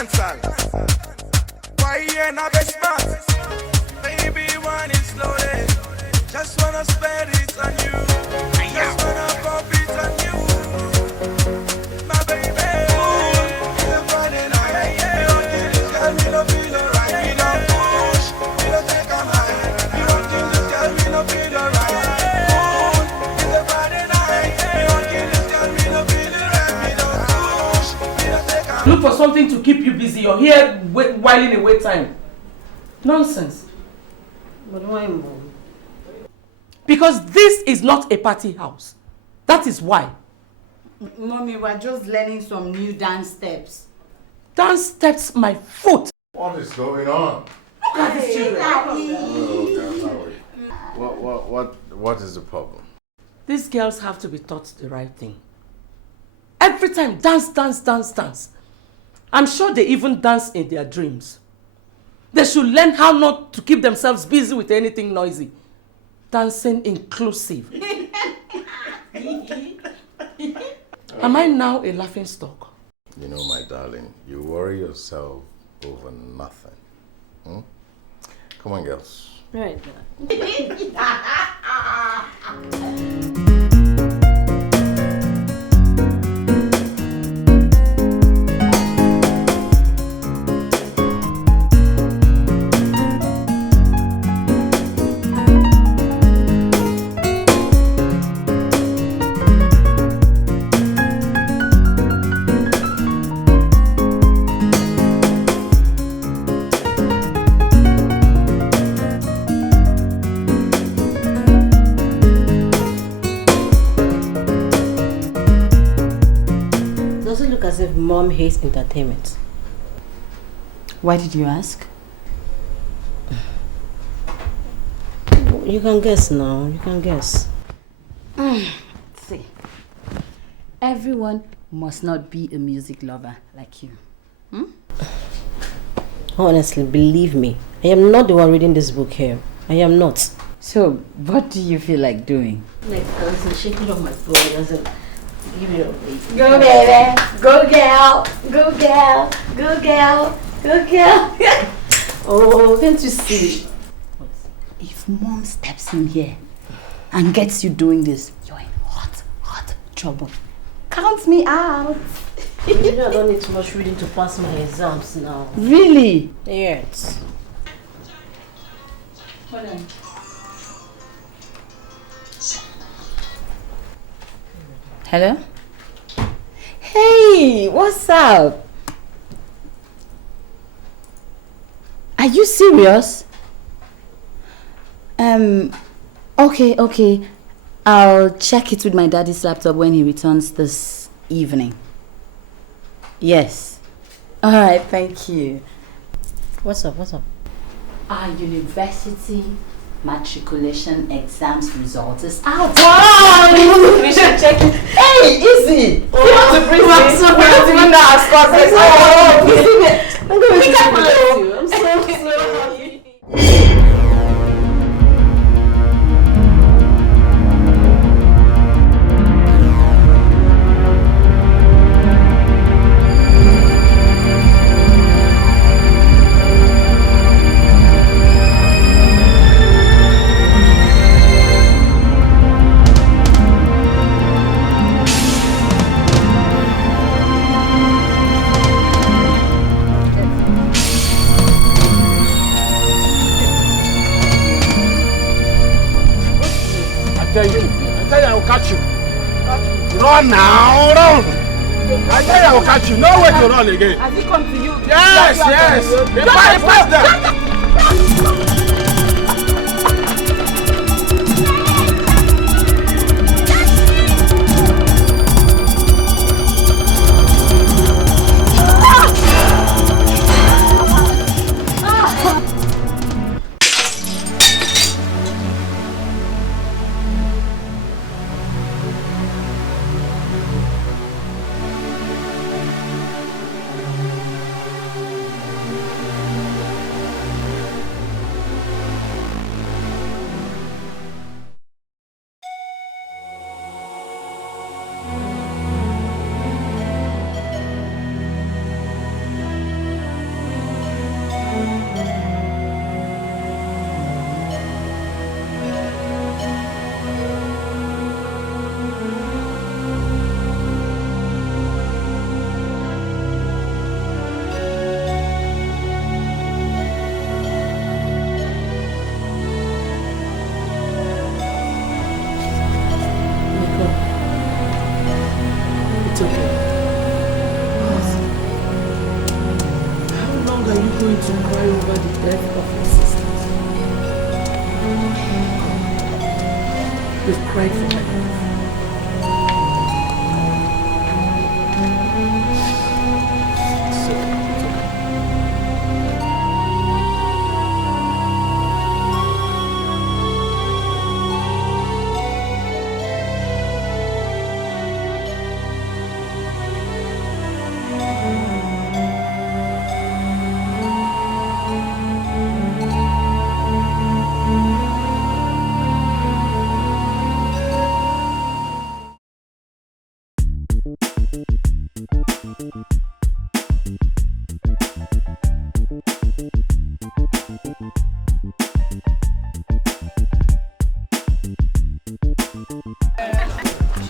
cancel. Why you not be smart? Baby, want it slowly. Just wanna spend it on you. Just wanna pump it on you. My baby, it's a Friday night. You don't think this girl me no feel alright. We don't push, we don't take a mind. You don't think this girl me no feel alright. It's a Friday night. You don't think this girl me no feel alright. We don't push, we don't take a mind. Look for something to keep you busy. You're here whiling away time. Nonsense. But why, Mom? Because this is not a party house. That is why. Mommy, we're just learning some new dance steps. Dance steps my foot. What is going on? Look at these children. What is the problem? These girls have to be taught the right thing. Every time, dance, dance, dance, dance. I'm sure they even dance in their dreams. They should learn how not to keep themselves busy with anything noisy. Dancing inclusive. Am I now a laughing stock? You know, my darling, you worry yourself over nothing. Hmm? Come on, girls. Right. Does it look as if Mom hates entertainment? Why did you ask? You can guess now. You can guess. See, everyone must not be a music lover like you. Honestly, believe me, I am not the one reading this book here. I am not. So, what do you feel like doing? Like, I'm shaking off my body as a give it up. Go, baby! Go, girl! Go, girl! Go, girl! Go, girl! Oh, can't you see? If Mom steps in here and gets you doing this, you're in hot trouble. Count me out. You know I don't need too much reading to pass my exams now. Really? Yes. Hold on. Hello? Hey, what's up? Are you serious? Okay. I'll check it with my daddy's laptop when he returns this evening. Yes. Alright, thank you. What's up? Our university matriculation exams results is out. Wow! We should check it. Hey, easy! You want to bring me? So we don't even know our scores. I'm so sorry. I tell you I will catch you. Run now, run! I tell you I will catch you. No way to run again. Has he come to you? Yes. If I pass them. You've cried for her.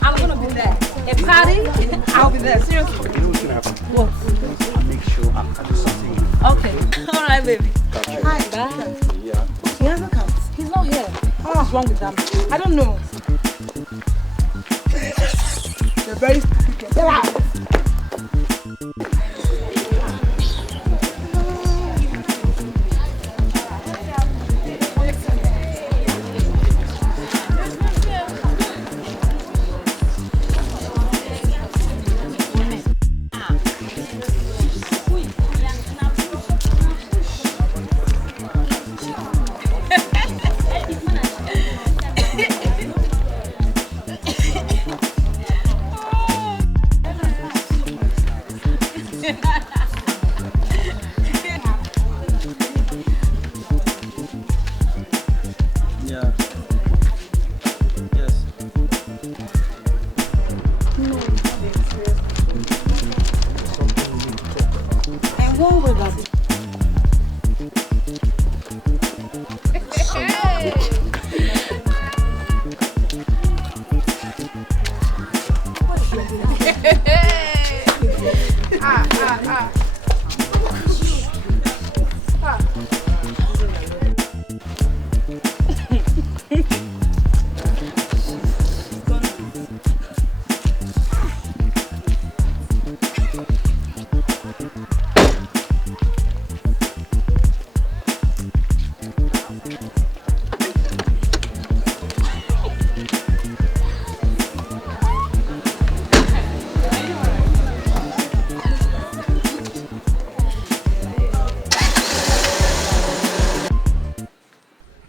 I'm gonna be there. A party? I'll be there. Seriously. You know what's gonna happen? What? I'll make sure I'm at something. Okay. All right, baby. Hi, Dad. Yeah. He hasn't come. He's not here. What's wrong with them? I don't know. They're very stupid. Get out. Yeah. Yes. And what will that be?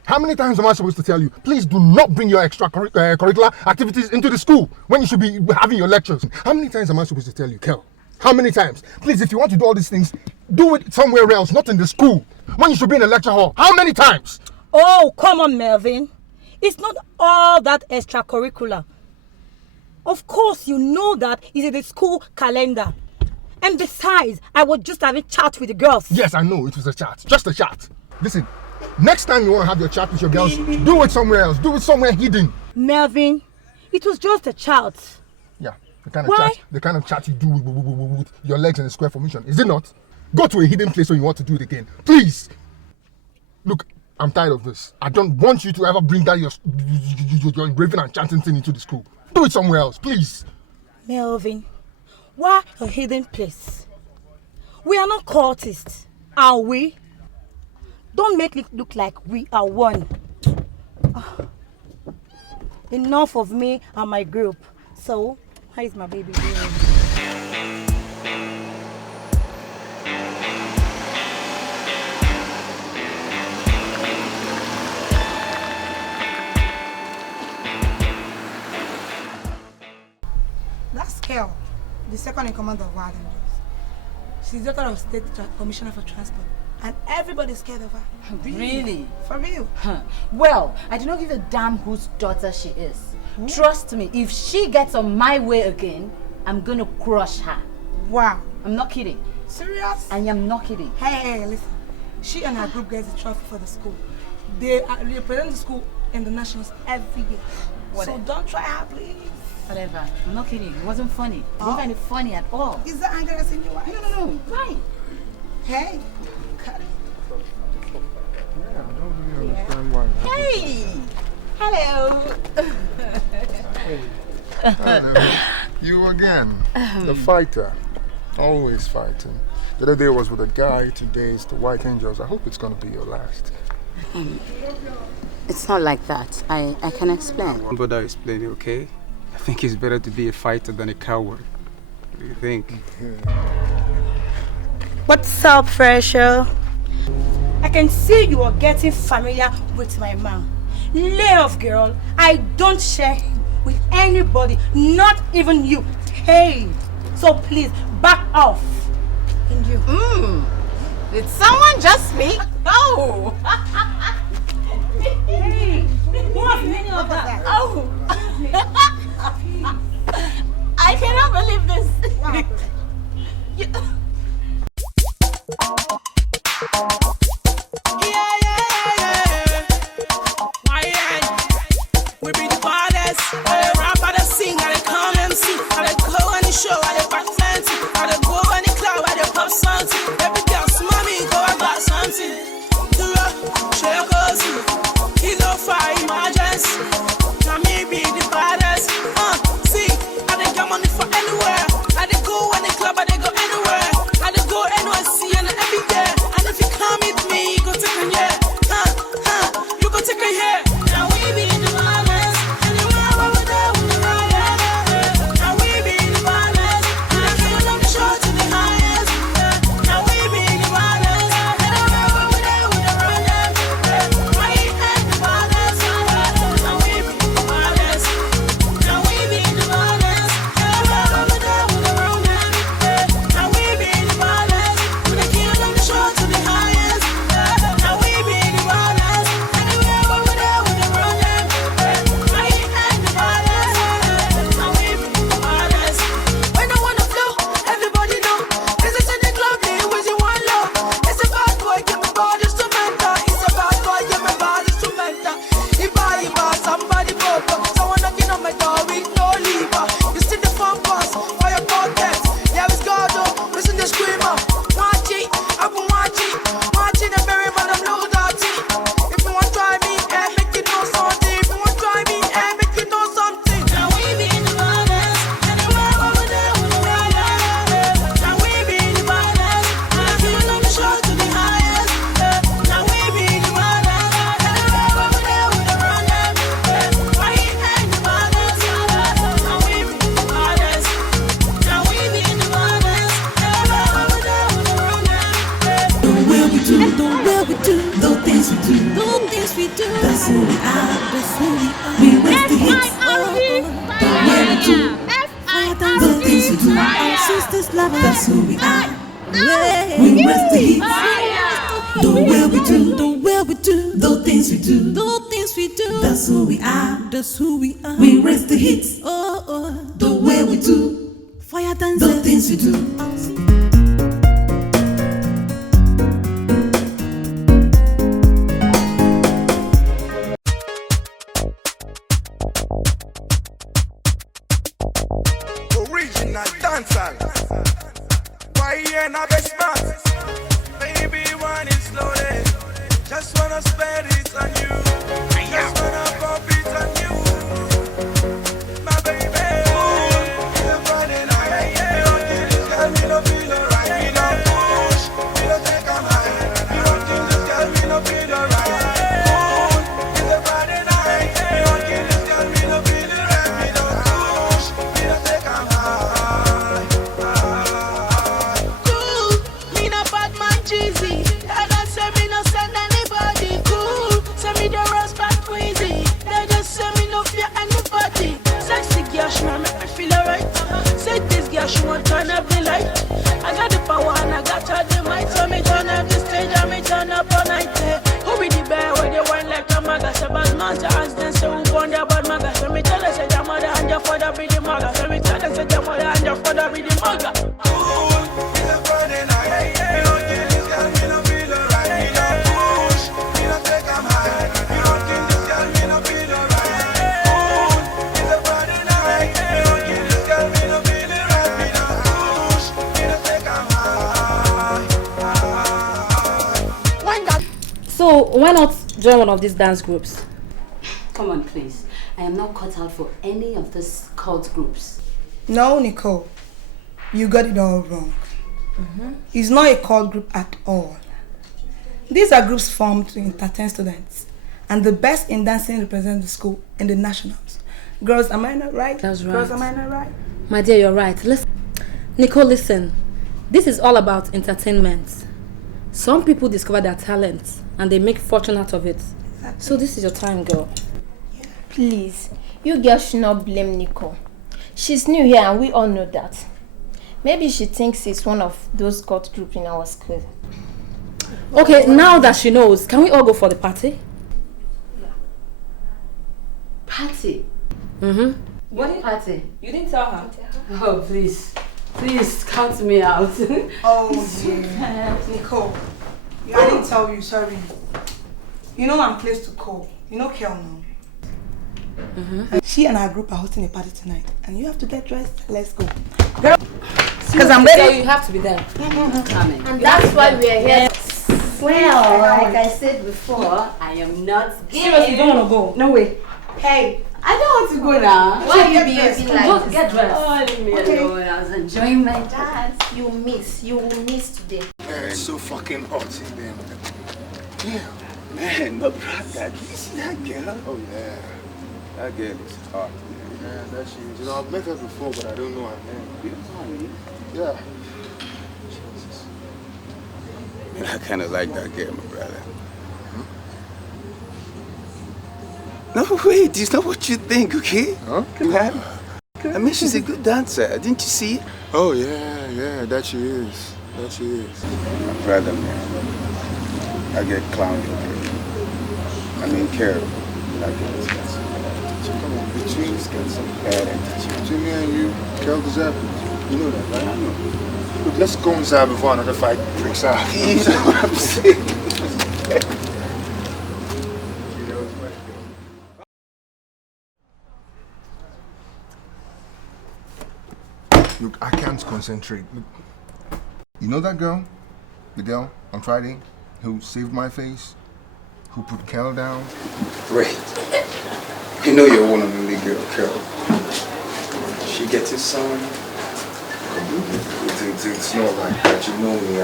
How many times am I supposed to tell you? Please do not bring your extracurricular activities into the school when you should be having your lectures. How many times am I supposed to tell you, Kel? How many times? Please, if you want to do all these things, do it somewhere else, not in the school, when you should be in a lecture hall. How many times? Oh, come on, Melvin. It's not all that extracurricular. Of course, you know that it's in the school calendar. And besides, I was just having chat with the girls. Yes, I know, it was a chat. Just a chat. Listen, next time you want to have your chat with your girls, do it somewhere else. Do it somewhere hidden. Melvin, it was just a chat. Yeah, the kind of chat you do with your legs in a square formation, is it not? Go to a hidden place when you want to do it again. Please. Look, I'm tired of this. I don't want you to ever bring that your engraving and chanting thing into the school. Do it somewhere else, please. Melvin, why a hidden place? We are not cultists, are we? Don't make it look like we are one. Enough of me and my group. So, how is my baby doing? That's Kel, the second in command of Warden. She's daughter of State Commissioner for Transport. And everybody's scared of her. Really? For real. Huh. Well, I do not give a damn whose daughter she is. Trust me, if she gets on my way again, I'm gonna crush her. Wow. I'm not kidding. Serious? I am not kidding. Hey, listen. She and her group gets a trophy for the school. They represent the school in the nationals every year. Whatever. So don't try her, please. Whatever. I'm not kidding. It wasn't funny. I don't find it funny at all. Is that anger that's in your eyes? No. Why? Hey. Cut it. Yeah, I don't really understand why. Hey! Hello! Hello. You again. The fighter. Always fighting. The other day was with a guy, today it's the White Angels. I hope it's going to be your last. It's not like that. I can explain. Don't bother explaining, okay? I think it's better to be a fighter than a coward. What do you think? What's up, Fresher? I can see you are getting familiar with my man. Lay off, girl. I don't share him with anybody, not even you. Hey, so please back off. And you. Did someone just speak? Oh! Hey, what's the meaning of that? Oh! I cannot believe this. We be the baddest. I dey rap, I dey sing, I dey come MC. I dey go on the show, I dey present. I dey go on the club, I dey pop something. Every girl smell me, go I got something. Dura, shake cozy, kilo fire emergency. Now me be the baddest. See, I dey get money for anywhere. I dey go on the club, I dey go anywhere. I dey go NYC and everywhere. And if you come with me, you go take a year. You go take a year. Now we be the baddest. Anywhere over there, we the baddest. Now we be the baddest. We the kill them short to the highest. Now we be the baddest. Anywhere over there, we the baddest. We ain't the baddest. Now we be the baddest. Now we be the baddest. Anywhere over there, we the baddest. Now we be the baddest. We the kill them short to the highest. Now we be the baddest. Anywhere over there, we the baddest. We ain't the baddest. Now we be the baddest. When I wanna flow, everybody know. This is in the club, they always in one low. It's a bad boy, get my body instrumental. It's a bad boy, get my body instrumental. If I somebody broke up, someone knocking on my door with no lever. You see the phone boss for your pocket. Yeah, it's God, oh, listen the screamer. Watch it, I've been watching the very man I'm low dirty. If you want try me, make you know something. If you want try me, make you know something. Now we be the baddest. Anywhere over there, we the baddest. Now we be the baddest. I feel on the short to the highest. Now we be the baddest. Anywhere over there, we the baddest. Why ain't the baddest? Now we be the baddest. Now we be the baddest. Anywhere over there, we the baddest. The will we do, the things we do, that's who we are, we raise the hits. The will we do, the things we do, our sisters love us, that's who we are, we raise the hits. The will we do, the things we do, that's who we are, we raise the hits. The way we do, the things we do. Original dancehall. Why you not be smart? Baby, want it slowly. Just wanna spend it on you. Just wanna pump it on you. My baby. It's a Friday night. You don't get this girl, me no feel alright. Me no push, me no take a high. You don't get this girl, me no feel alright. It's a Friday night. You don't get this girl, me no feel alright. Me no push, me no take a high. Cool, me no bad man cheesy. I don't say me no send anybody. Cool, say me the rose back crazy. They just say me no fear anybody. Sexy girl, she wanna make me feel alright. Say this girl, she want turn up the light. I got the power and I got her the might. So me turn up the stage and me turn up all night. Who be the bear where they wine like a maga? Say bad man to ask them, say who born their bad maga? So me tell her, say your mother and your father be the maga. So me tell her, say your mother and your father be the maga. Cool, it's a Friday night. Me don't get this girl, me no feel alright. Me no push, me no take a high. Me don't get this girl, me no feel alright. Cool, it's a Friday night. Me don't get this girl, me no feel alright. Me no push, me no take a high. When that So why not join one of these dance groups? Come on, please. I am not cut out for any of these cult groups. No, Nicole. You got it all wrong. It's not a cult group at all. These are groups formed to entertain students and the best in dancing represents the school in the nationals. Girls, am I not right? That's right. Girls, am I not right? My dear, you're right. Listen, Nicole, listen. This is all about entertainment. Some people discover their talents and they make fortune out of it. Exactly. So this is your time, girl. Please, you girls should not blame Nicole. She's new here and we all know that. Maybe she thinks it's one of those god group in our school. Okay, now that she knows, can we all go for the party? Party? Mm-hmm. What party? You didn't tell her. Oh, please. Please, count me out. Oh, dear. Nicole, I didn't tell you, sorry. You know I'm close to Cole. You know Kel now. Mm-hmm. She and her group are hosting a party tonight. And you have to get dressed. Let's go. Girl, because I'm ready. So you have to be there. Coming. And that's why we are here. Well, like I said before, I am not gay. Seriously, you don't want to go? No way. Hey. I don't want to go now. Why are you behaving like Just this? get dressed. Oh, leave me alone. I was enjoying my dance. You will miss today. Man, it's so fucking hot in there. Yeah. Man, my brother, you see that girl? Oh, yeah. That girl is hot. Yeah, that she is. You know, I've met her before, but I don't know her name. Yeah. Jesus. Man, I kind of like that girl, my brother. No, wait, it's not what you think, okay? Huh? Man, I mean, she's a good dancer. Didn't you see it? Oh, yeah, that she is. That she is. My brother, man, I get clowned, okay? I mean, Carol, that girl is got some bad attitude. Come on, between, She's got some bad attitude. between me and you, Kel deserves it. You know that, right? I know. Look, let's go inside before another fight breaks out. You know what I'm saying? Look, I can't concentrate. Look, you know that girl? The girl on Friday who saved my face? Who put Kel down? Wait. You know you're one and only girl, Carol. She gets his son. It's not like that. You know me.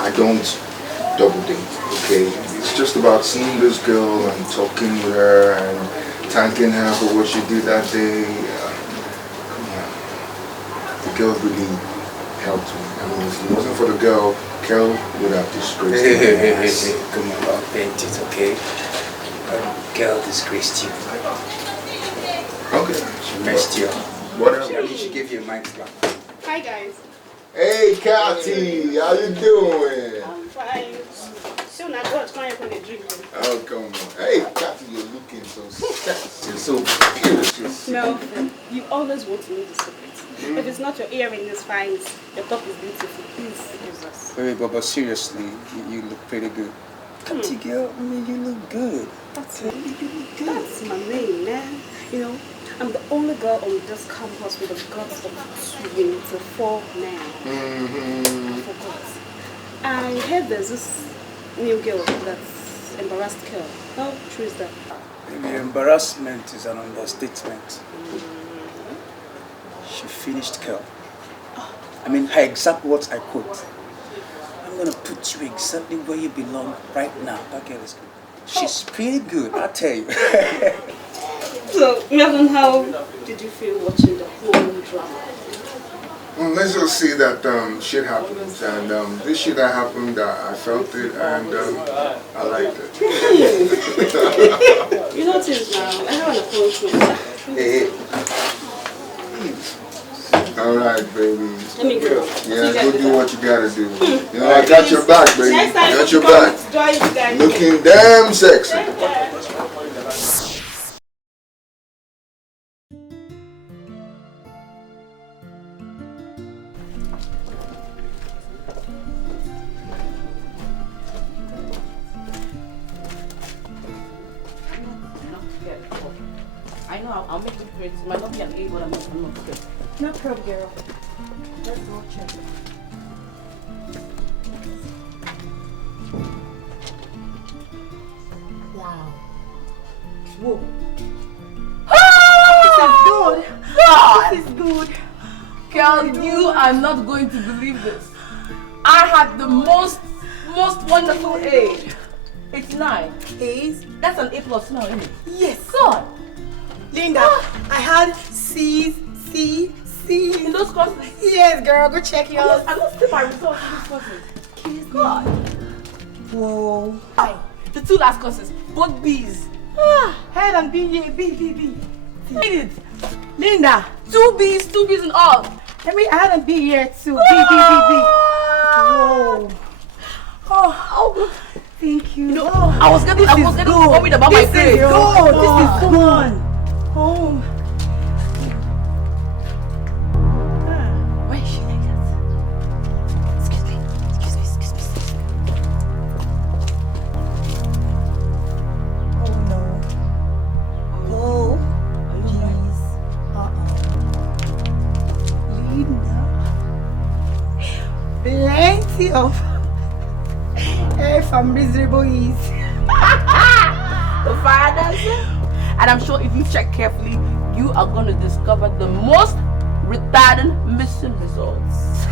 I don't double date. Okay. It's just about seeing this girl and talking with her and thanking her for what she did that day. Come on. The girl really helped me. I mean, if it wasn't for the girl, Kel would have disgraced me. Hey, come on, I'll paint it, okay? Girl disgraced you. Okay. She messed you up. Whatever. She gave you a mind slap. Hi guys. Hey, Cathy, how you doing? I'm fine. Soon I got to come the drink. Oh, come on. Hey, Cathy, you're looking so sexy. You're so beautiful. No, you always want to know the secret. If it's not your earring is fine, your top is beautiful. Please use us. Wait, but seriously, you look pretty good. Cathy, girl, I mean, you look good. That's my name, man. You know, I'm the only girl on this campus with the guts of 24 men. I forgot. I heard there's this new girl that's embarrassed girl. How true is that? Maybe embarrassment is an understatement. She finished Kel. I mean, her exact words I quote. I'm gonna put you exactly where you belong right now. That girl is good. She's pretty good, I tell you. So, Melvin, how did you feel watching the whole drama? Let's just say that shit happens, and this shit that happened, I felt it, and I liked it. You notice now, everyone approached me. Hey. All right, baby. Let me go. Yeah, go do what you gotta do. You know, I got your back, baby. Next time I got your back. Looking damn sexy. I know I'll make it great. It might not be an A, but I'm not scared. No problem, girl. Let's go check. Wow. Whoa. This is good. God! This is good. Girl, you are not going to believe this. I had the most wonderful A. 89. A's. That's an A plus now, isn't it? Yes. God. Linda, I had C's, C. In those courses? Yes, girl. Go check yours. I don't see my results in these courses. Kiss God. Whoa. The 2 last courses, both B's. Head and B. Read it. Linda. 2 B's in all. I had a B here too. B. Whoa. Oh, thank you. You know, I was getting worried about my grades. This is good. Home. Why is she like that? Excuse me. Oh no. Oh, jeez. Linda. Plenty of from miserable ease. The fathers. And I'm sure if you check carefully, you are going to discover the most retarded missing results.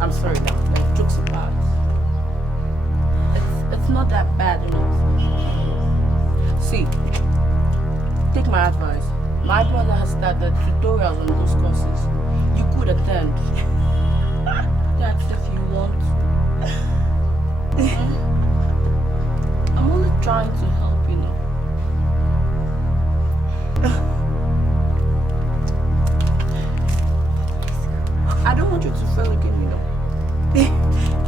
I'm sorry now, like jokes apart. It's not that bad, you know. See, take my advice. My brother has started tutorials on those courses. You could attend. That's if you want to. I'm only trying to help, you know. I don't want you to fail again, you know.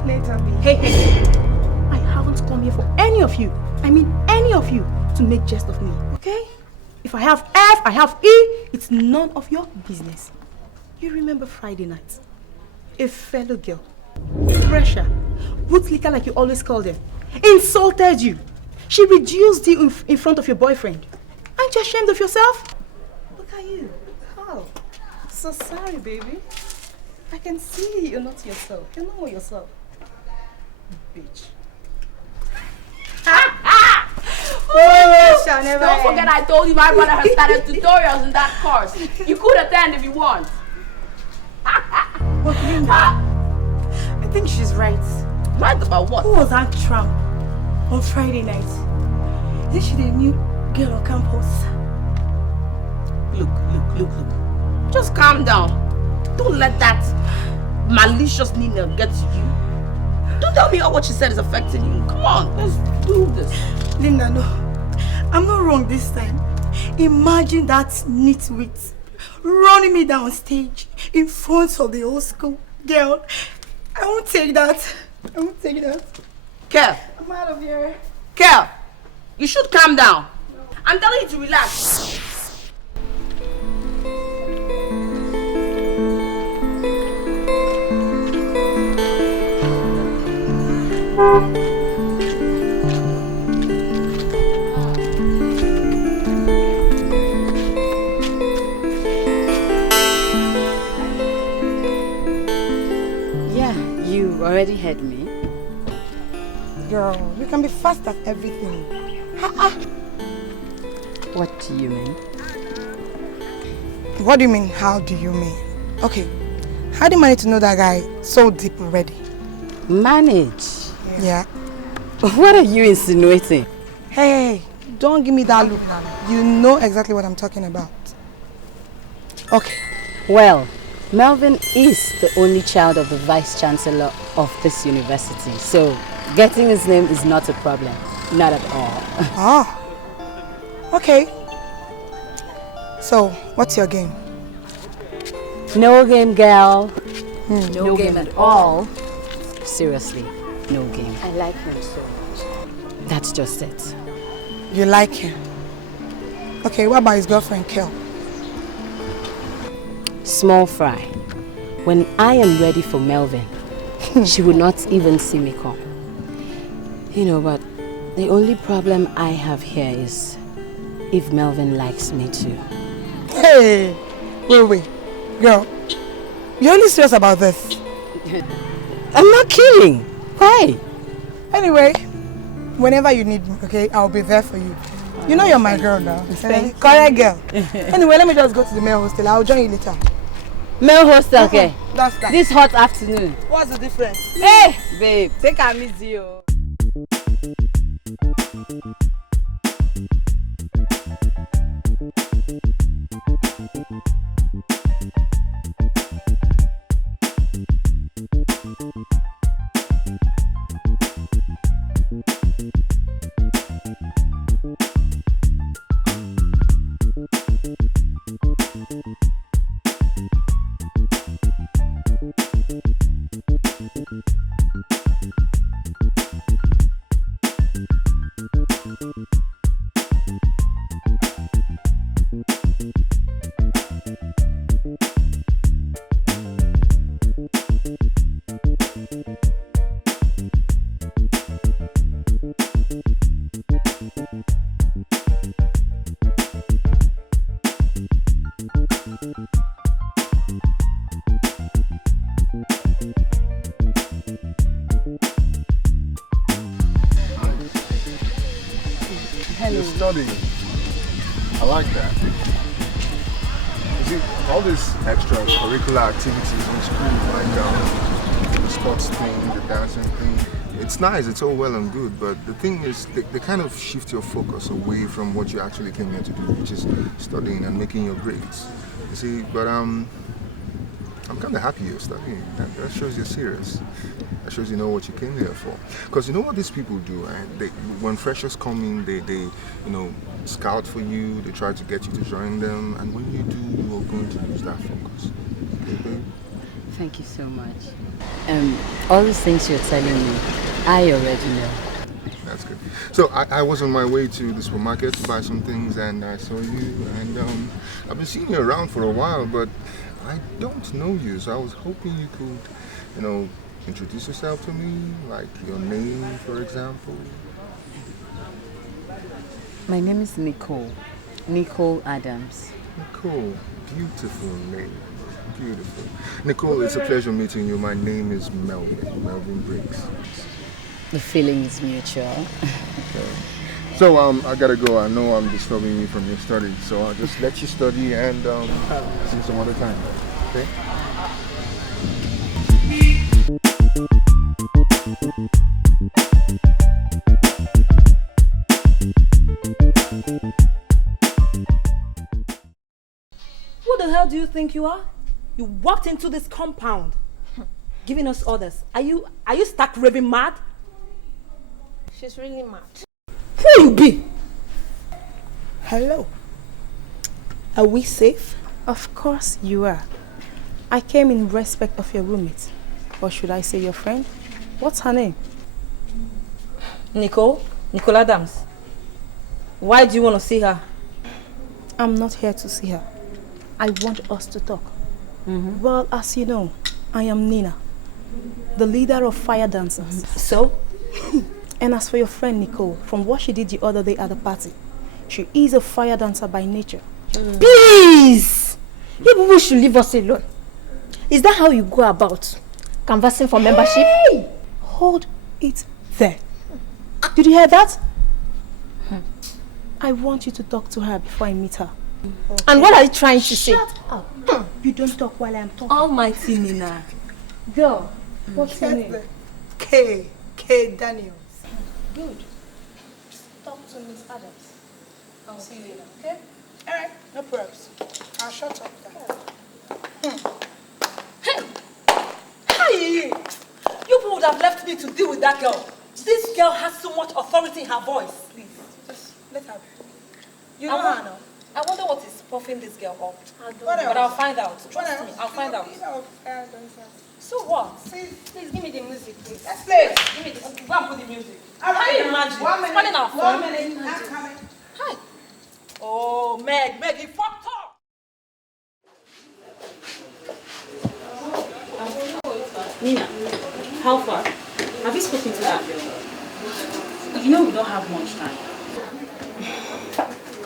Later, B. Hey. I haven't come here for any of you. I mean any of you to make jest of me, okay? If I have F, I have E, it's none of your business. You remember Friday night? A fellow girl, fresher, bootlicker like you always call them, insulted you. She reduced you in front of your boyfriend. Aren't you ashamed of yourself? Look at you. Oh, so sorry, baby. I can see you're not yourself. You're not yourself. Bitch. Don't forget I told you my brother has started tutorials in that course. You could attend if you want. But Linda, I think she's right. Right about what? Who was that tramp on Friday night? Is she the new girl on campus? Look. Just calm down. Don't let that malicious Nina get to you. Don't tell me how what she said is affecting you. Come on, let's do this. Linda, no. I'm not wrong this time. Imagine that nitwit running me down stage in front of the old school girl. I won't take that. Kel. I'm out of here. Kel, you should calm down. I'm telling you to relax. Yeah, you already heard me. Girl, you can be fast at everything. What do you mean? What do you mean, how do you mean? Okay, how do you manage to know that guy so deep already? Manage? Yeah. What are you insinuating? Hey, don't give me that look. You know exactly what I'm talking about. Okay. Well, Melvin is the only child of the Vice Chancellor of this university, so getting his name is not a problem. Not at all. Ah. Okay. So, what's your game? No game, girl. No game at all. Seriously, no game. I like him so much. That's just it. You like him? Okay, what about his girlfriend, Kel? Small fry. When I am ready for Melvin, she would not even see me come. You know, but the only problem I have here is if Melvin likes me too. Hey! Wait. Girl, you're only serious about this? I'm not kidding. Why? Anyway, whenever you need me, okay, I'll be there for you. You know you're my girl now. Correct girl. Anyway, let me just go to the male hostel. I'll join you later. Male hostel, okay. Lunchtime. This hot afternoon. What's the difference? Hey, babe. Take a miss you. You're studying. I like that. You see, all these extracurricular activities in school, like the sports thing, the dancing thing, it's nice, it's all well and good, but the thing is, they kind of shift your focus away from what you actually came here to do, which is studying and making your grades. You see, but I'm kind of happy you're studying. That shows you're serious. That shows you know what you came here for. Because you know what these people do, right? When freshers come in, they scout for you, they try to get you to join them, and when you do, you are going to lose that focus. Okay? Thank you so much. All the things you're telling me, I already know. That's good. So I was on my way to the supermarket to buy some things, and I saw you, and I've been seeing you around for a while, but I don't know you, so I was hoping you could, introduce yourself to me, like your name, for example. My name is Nicole. Nicole Adams. Nicole, beautiful name. Beautiful. Nicole, it's a pleasure meeting you. My name is Melvin Briggs. The feeling is mutual. Okay. So I gotta go. I know I'm disturbing you from your studies, so I'll just let you study and see you some other time. Okay? Who the hell do you think you are? You walked into this compound, giving us orders. Are you stark raving mad? She's really mad. Who you be? Hello. Are we safe? Of course you are. I came in respect of your roommate. Or should I say your friend? What's her name? Nicole Adams. Why do you want to see her? I'm not here to see her. I want us to talk. Well, as you know, I am Nina, the leader of fire dancers. So? And as for your friend Nicole, from what she did the other day at the party, she is a fire dancer by nature. Please! You people should leave us alone. Is that how you go about canvassing for membership? Hey! Hold it there. Did you hear that? I want you to talk to her before I meet her. Okay. And what are you trying to say? Shut up. You don't talk while I'm talking. Almighty Nina. Girl, what's your name? K Daniels. Good. Talk to Miss Adams. I'll see you later, okay? Alright, no problems. I'll shut up then. Hey! You would have left me to deal with that girl. This girl has so much authority in her voice. Please, just let her be. You know her now. I wonder what is puffing this girl up. But I'll find out. Trust me, I'll find out. So what? Please give me the music, please. Let's play. Give me the Go and put the music. Can you imagine? 1 minute. Calling our phone. 1 minute. I'm coming. Hi. Oh, Meg, you fucked up. Nina, how far? Have you spoken to that girl? You know we don't have much time.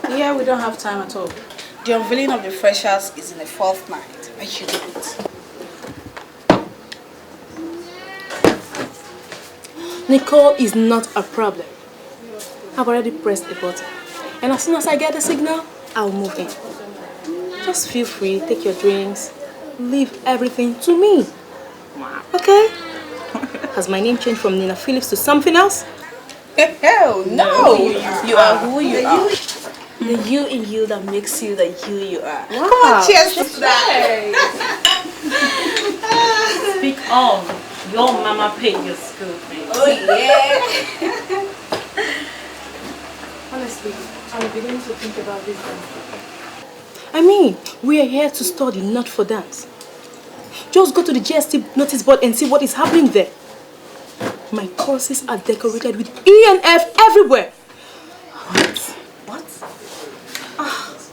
Yeah, we don't have time at all. The unveiling of the freshers is in the 4th night. I should do it. Nicole is not a problem. I've already pressed the button. And as soon as I get the signal, I'll move in. Just feel free, take your drinks, leave everything to me. Okay? Has my name changed from Nina Phillips to something else? Hell no! You are who you are. The you in you that makes you the you are. Wow. Come on, cheers to that. Speak of, your mama paid your school fees. Oh yeah. Honestly, I'm beginning to think about this dance. I mean, we are here to study, not for dance. Just go to the GST notice board and see what is happening there. My courses are decorated with E and F everywhere. What?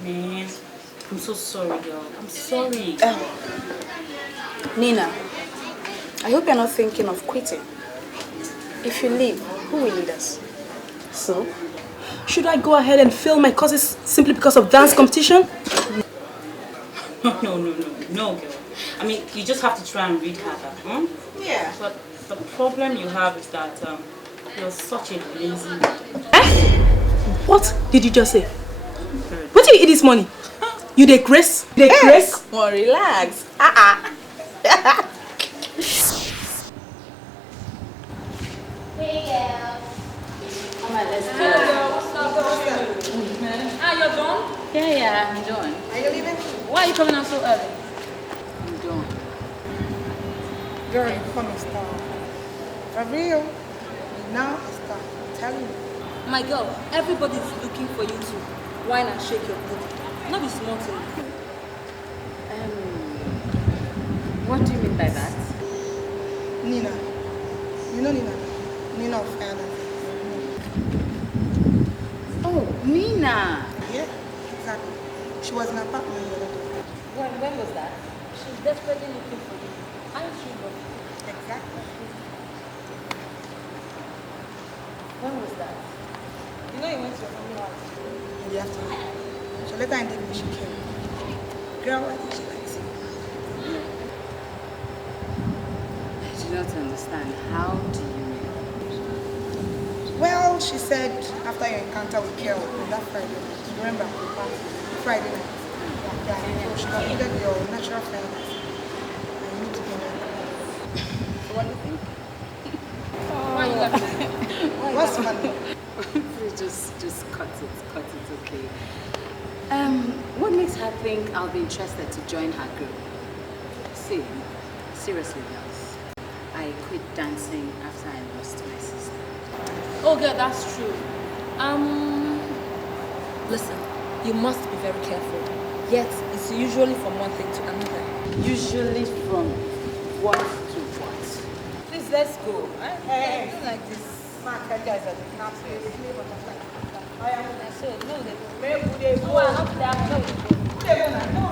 Man, I'm so sorry, girl. I'm sorry. Nina, I hope you're not thinking of quitting. If you leave, who will lead us? So, should I go ahead and fail my courses simply because of dance competition? No, girl. I mean, you just have to try and read harder. Yeah. But the problem you have is that you're such a lazy woman. What did you just say? What did you eat this morning? You dey grace? Grace? Come on, relax. Hey, girl. Come on, let's go. You're done? Yeah, I'm done. Are you leaving? Why are you coming out so early? I'm done. Girl, you're funny stuff. For real. Now it's time. I'm telling you. My girl, everybody's looking for you to whine and shake your booty. Not be small thing. What do you mean by that? Nina. You know Nina? Nina of Ireland. Oh, Nina. Yeah, exactly. She was in an apartment the other day. When was that? She's desperately looking for you. Aren't you lucky? Exactly. When was that? You know you went to your family house in the afternoon. So later in the evening she came. Girl, I think she likes you. I do not understand. How do you mean? Well, she said after your encounter with Kel on that Friday night, remember the party, Friday night. Yeah, so she concluded your natural friend. I need to be married. So what do you think? Why are you laughing? What's funny? just cut it, okay? What makes her think I'll be interested to join her group? See, seriously, girls, I quit dancing after I lost my sister. Oh, girl, that's true. Listen, you must be very careful. Yet, it's usually from one thing to another. Usually from what to what? Please, let's go. Hey, Like this. Mark, guys are the nappies. I am So, no, they very good. no, I'm not there. No.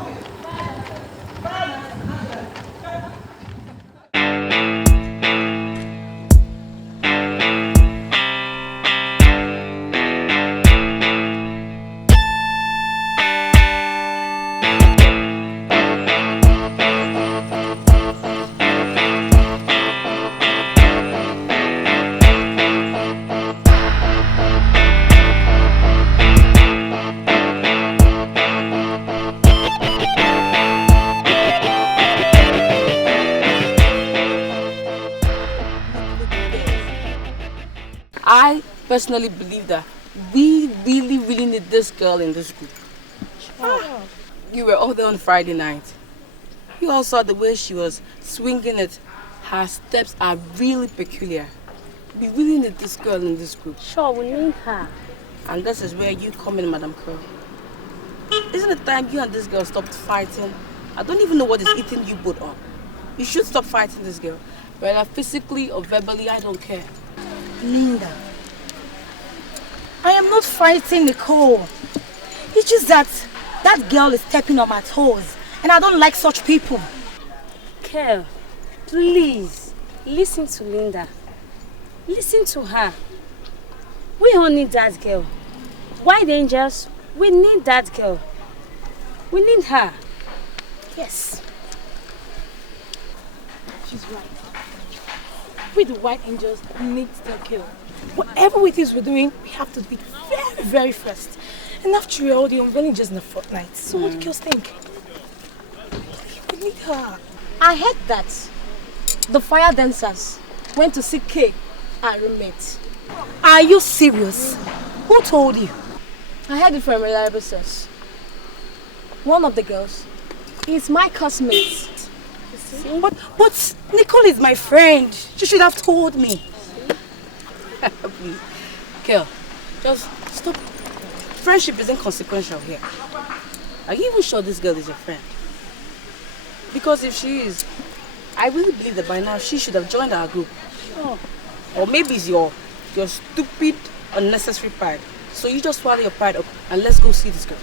I personally believe that we really need this girl in this group. You were all there on Friday night. You all saw the way she was swinging it. Her steps are really peculiar. We really need this girl in this group. Sure, we need her. And this is where you come in, Madam Curl. Isn't it time you and this girl stopped fighting? I don't even know what is eating you both up. You should stop fighting this girl. Whether physically or verbally, I don't care. Linda, I am not fighting Nicole. It's just that girl is stepping on my toes. And I don't like such people. Kel, please, listen to Linda. Listen to her. We all need that girl. White Angels, we need that girl. We need her. Yes. She's right. We the White Angels need that girl. Whatever it is we're doing, we have to be very, very fast. And after all, the unveiling just in a fortnight. So what do girls think? need her. I heard that the fire dancers went to see Kay, our roommate. Are you serious? Who told you? I heard it from a reliable source. One of the girls is my classmate. But Nicole is my friend. She should have told me. Please. Girl, just stop. Friendship isn't consequential here. Are you even sure this girl is your friend? Because if she is, I really believe that by now she should have joined our group. Sure. Or maybe it's your stupid, unnecessary pride. So you just swallow your pride up and let's go see this girl.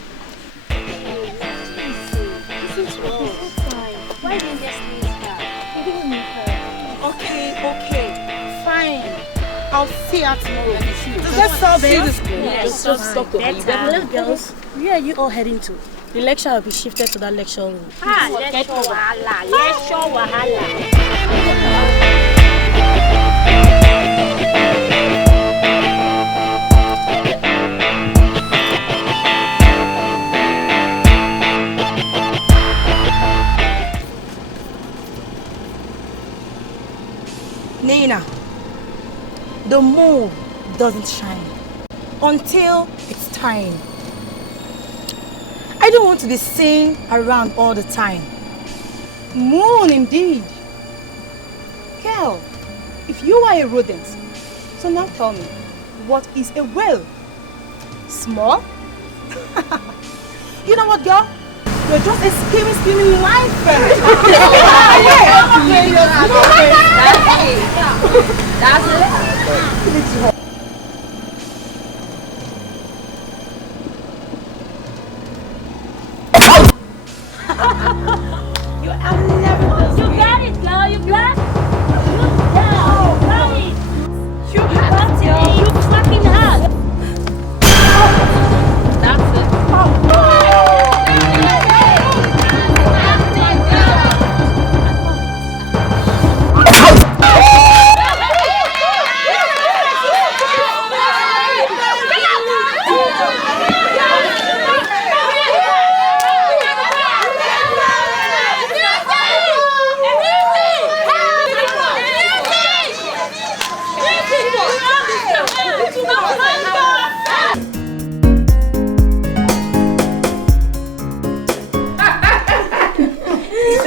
Why didn't you just leave her? We didn't need her. Okay, fine. I'll see her tomorrow. Let's solve this. Yes, just stop the Little girls, where are you all heading to? The lecture will be shifted to that lecture room. Lecture wahala. Nina, the moon doesn't shine until it's time. I don't want to be seen around all the time. Moon indeed. Girl, if you are a rodent, so now tell me, what is a whale? Small? You know what, girl? You're just a screaming life friend. That's it. You got it, girl. You got it. You got it. You fucking hard. That's it.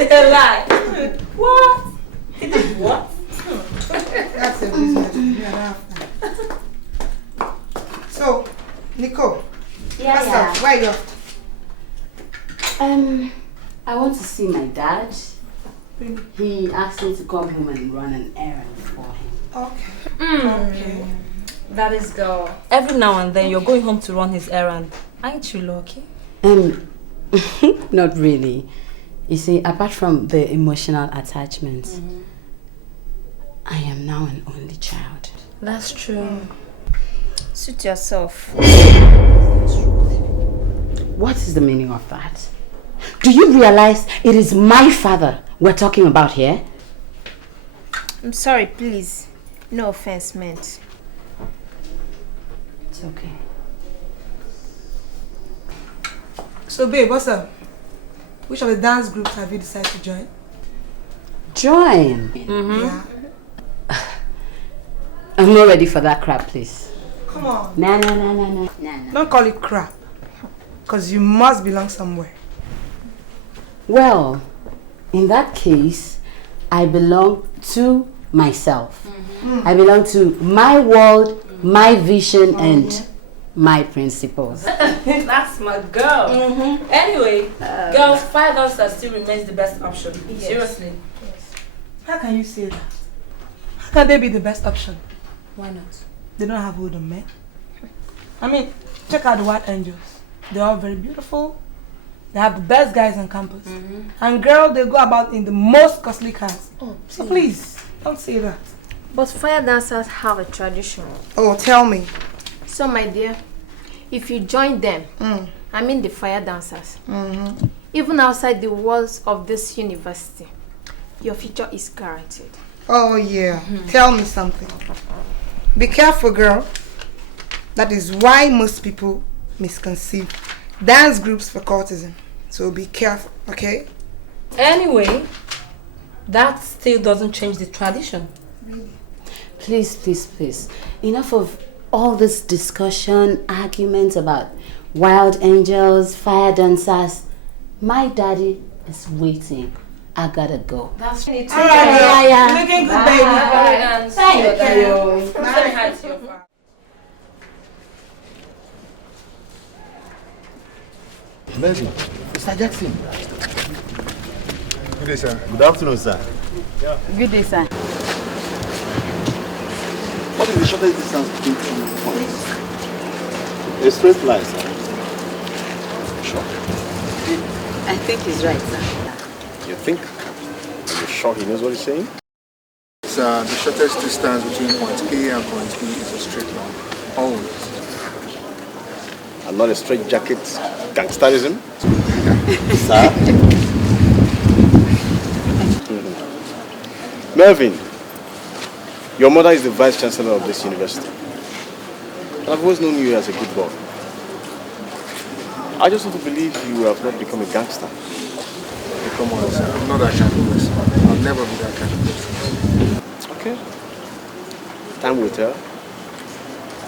Lie. What? He did what? That's a business. So, Nicole. Yeah, what's up? Where you off? I want to see my dad. He asked me to come home and run an errand for him. Okay. Okay. That is girl. Every now and then you're going home to run his errand. Aren't you lucky? Not really. You see, apart from the emotional attachment, I am now an only child. That's true. Suit yourself. What is the meaning of that? Do you realize it is my father we're talking about here? I'm sorry, please. No offense meant. It's okay. So, babe, what's up? Which of the dance groups have you decided to join? Join? Yeah. I'm not ready for that crap, please. Come on. No. Don't call it crap. Because you must belong somewhere. Well, in that case, I belong to myself. I belong to my world, my vision, and my principles. That's my girl. Anyway, girls, fire dancer still remains the best option. Yes. Seriously. Yes. How can you say that? How can they be the best option? Why not? They don't have wooden men. I mean, check out the White Angels. They're all very beautiful. They have the best guys on campus. And girl, they go about in the most costly cars. So please, don't say that. But fire dancers have a tradition. Oh, tell me. So, my dear, if you join them, I mean the fire dancers, even outside the walls of this university, your future is guaranteed. Oh yeah, tell me something. Be careful, girl. That is why most people misconceive dance groups for courtesan. So be careful, okay? Anyway, that still doesn't change the tradition. Please, please, please. Enough of all this discussion, arguments about wild angels, fire dancers. My daddy is waiting. I gotta go. That's it. All right, looking good, baby. Bye. Thank you. Say hi to your father. Amazing. Mr. Jackson. Good day, sir. Good afternoon, sir. Good day, sir. What is the shortest distance between two points? A straight line, sir. Sure. I think he's right, sir. You think? Are you sure he knows what he's saying? Sir, the shortest distance between point A and point B is a straight line. Always. And not a straight jacket gangsterism? Sir? Melvin, your mother is the vice chancellor of this university. And I've always known you as a good boy. I just want to believe you have not become a gangster. Come on, sir. I'm not that kind of person. I'll never be that kind of person. Okay. Time will tell.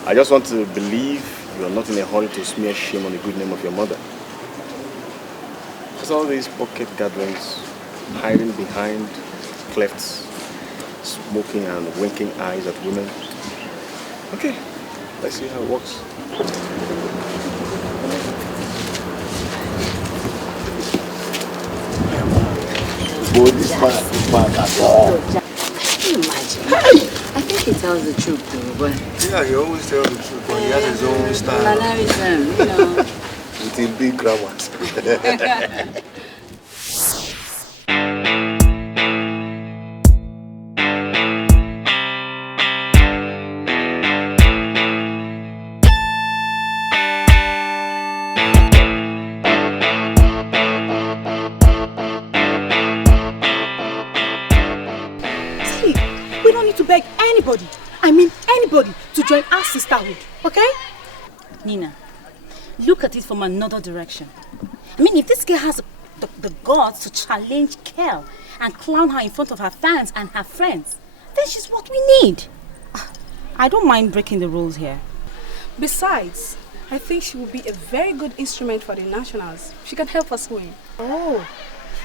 I just want to believe you are not in a hurry to smear shame on the good name of your mother. Because all these pocket gatherings, hiding behind clefts, smoking and winking eyes at women. Okay, let's see how it works. Can you imagine? I think he tells the truth, though, but... Yeah, he always tells the truth, but he has his own style. Mannerism, you know. With a big grammar. Anybody to join our sisterhood, okay? Nina, look at it from another direction. I mean, if this girl has the guts to challenge Kel and clown her in front of her fans and her friends, then she's what we need. I don't mind breaking the rules here. Besides, I think she will be a very good instrument for the nationals. She can help us win. Oh,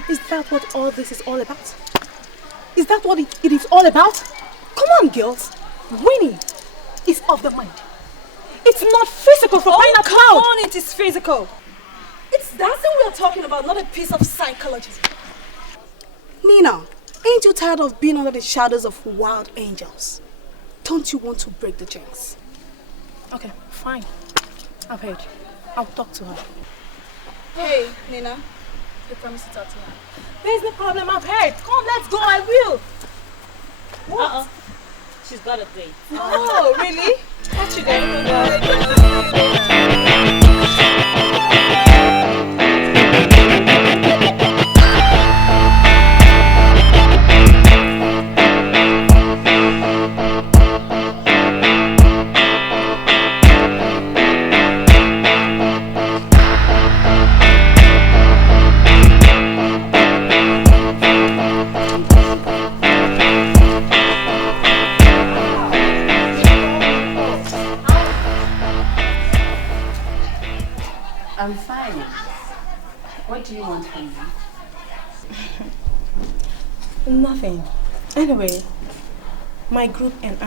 is that what all this is all about? Is that what it is all about? Come on, girls. Winning is of the mind. It's not physical for crying out loud. Come on, it is physical. It's dancing we are talking about, not a piece of psychology. Nina, ain't you tired of being under the shadows of wild angels? Don't you want to break the jinx? Okay, fine. I've heard. I'll talk to her. Hey, Nina, you promise to talk to her. There's no problem, I've heard. Come, let's go, I will. What? Uh-oh. She's got a date. Oh, really? Catch you there. I'm fine. What do you want from me? Nothing. Anyway, my group and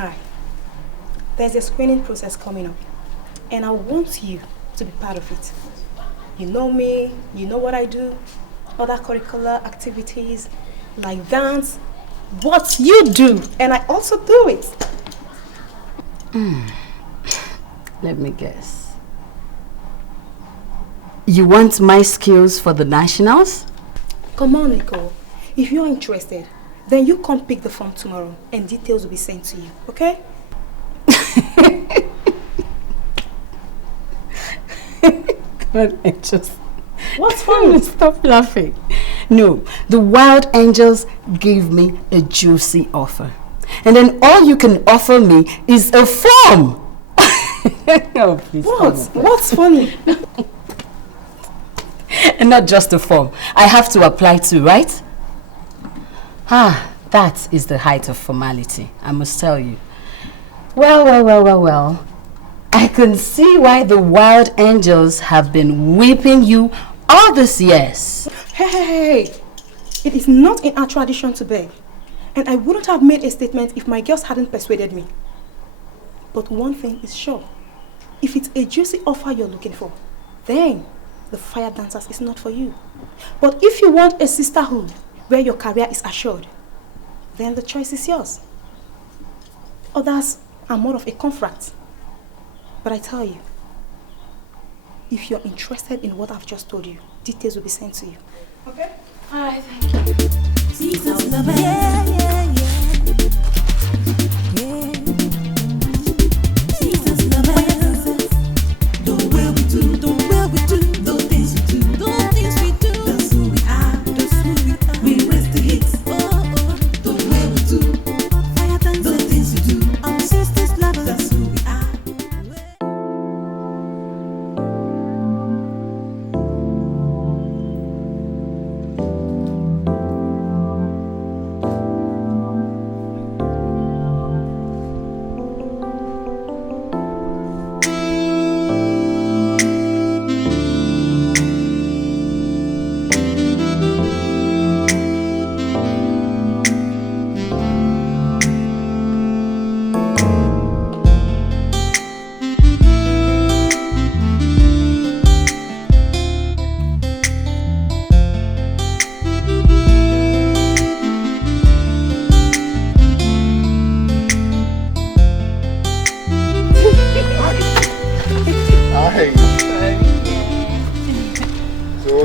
there's a screening process coming up. And I want you to be part of it. You know me, you know what I do, other curricular activities like dance, what you do, and I also do it. Let me guess. You want my skills for the nationals? Come on, Nicole. If you're interested, then you come pick the form tomorrow and details will be sent to you, okay? God, I just... What's funny? Stop laughing. No, the Wild Angels gave me a juicy offer. And then all you can offer me is a form. Oh, please. What? What's funny? And not just the form. I have to apply too, right? That is the height of formality, I must tell you. Well. I can see why the wild angels have been whipping you all these years. Hey. It is not in our tradition to beg. And I wouldn't have made a statement if my girls hadn't persuaded me. But one thing is sure. If it's a juicy offer you're looking for, then the fire dancers is not for you. But if you want a sisterhood where your career is assured, then the choice is yours. Others are more of a comfort. But I tell you, if you're interested in what I've just told you, details will be sent to you. Okay? Alright, thank you. Jesus lover, yeah. Jesus lover, the way we do, the things we do, that's who we are, we raise the hits, the way we do, fire dance, the things we do, our sisters lovers, that's who we are.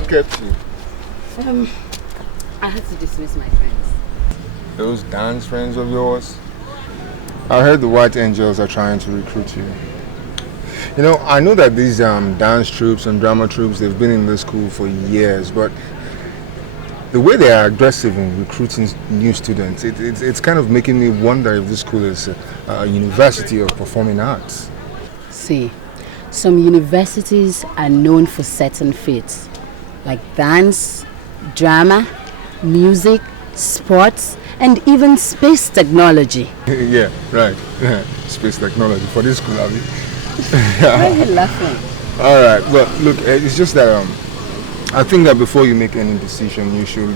Kept you? I had to dismiss my friends. Those dance friends of yours? I heard the White Angels are trying to recruit you. You know, I know that these dance troupes and drama troupes, they've been in this school for years, but the way they are aggressive in recruiting new students, it's kind of making me wonder if this school is a university of performing arts. See, some universities are known for certain fields, like dance, drama, music, sports, and even space technology. Yeah, right. Space technology. For this school, have you? Why are you laughing? Alright, well, look, it's just that I think that before you make any decision, you should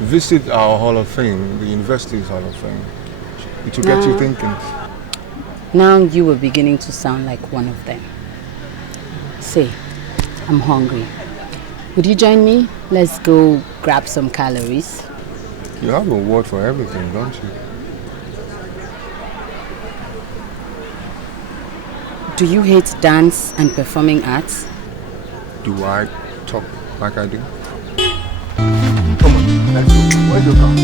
visit our Hall of Fame, the university's Hall of Fame. It will get you thinking. Now you are beginning to sound like one of them. Say, I'm hungry. Would you join me? Let's go grab some calories. You have a word for everything, don't you? Do you hate dance and performing arts? Do I talk like I do? Come on, let's go. Where's your car?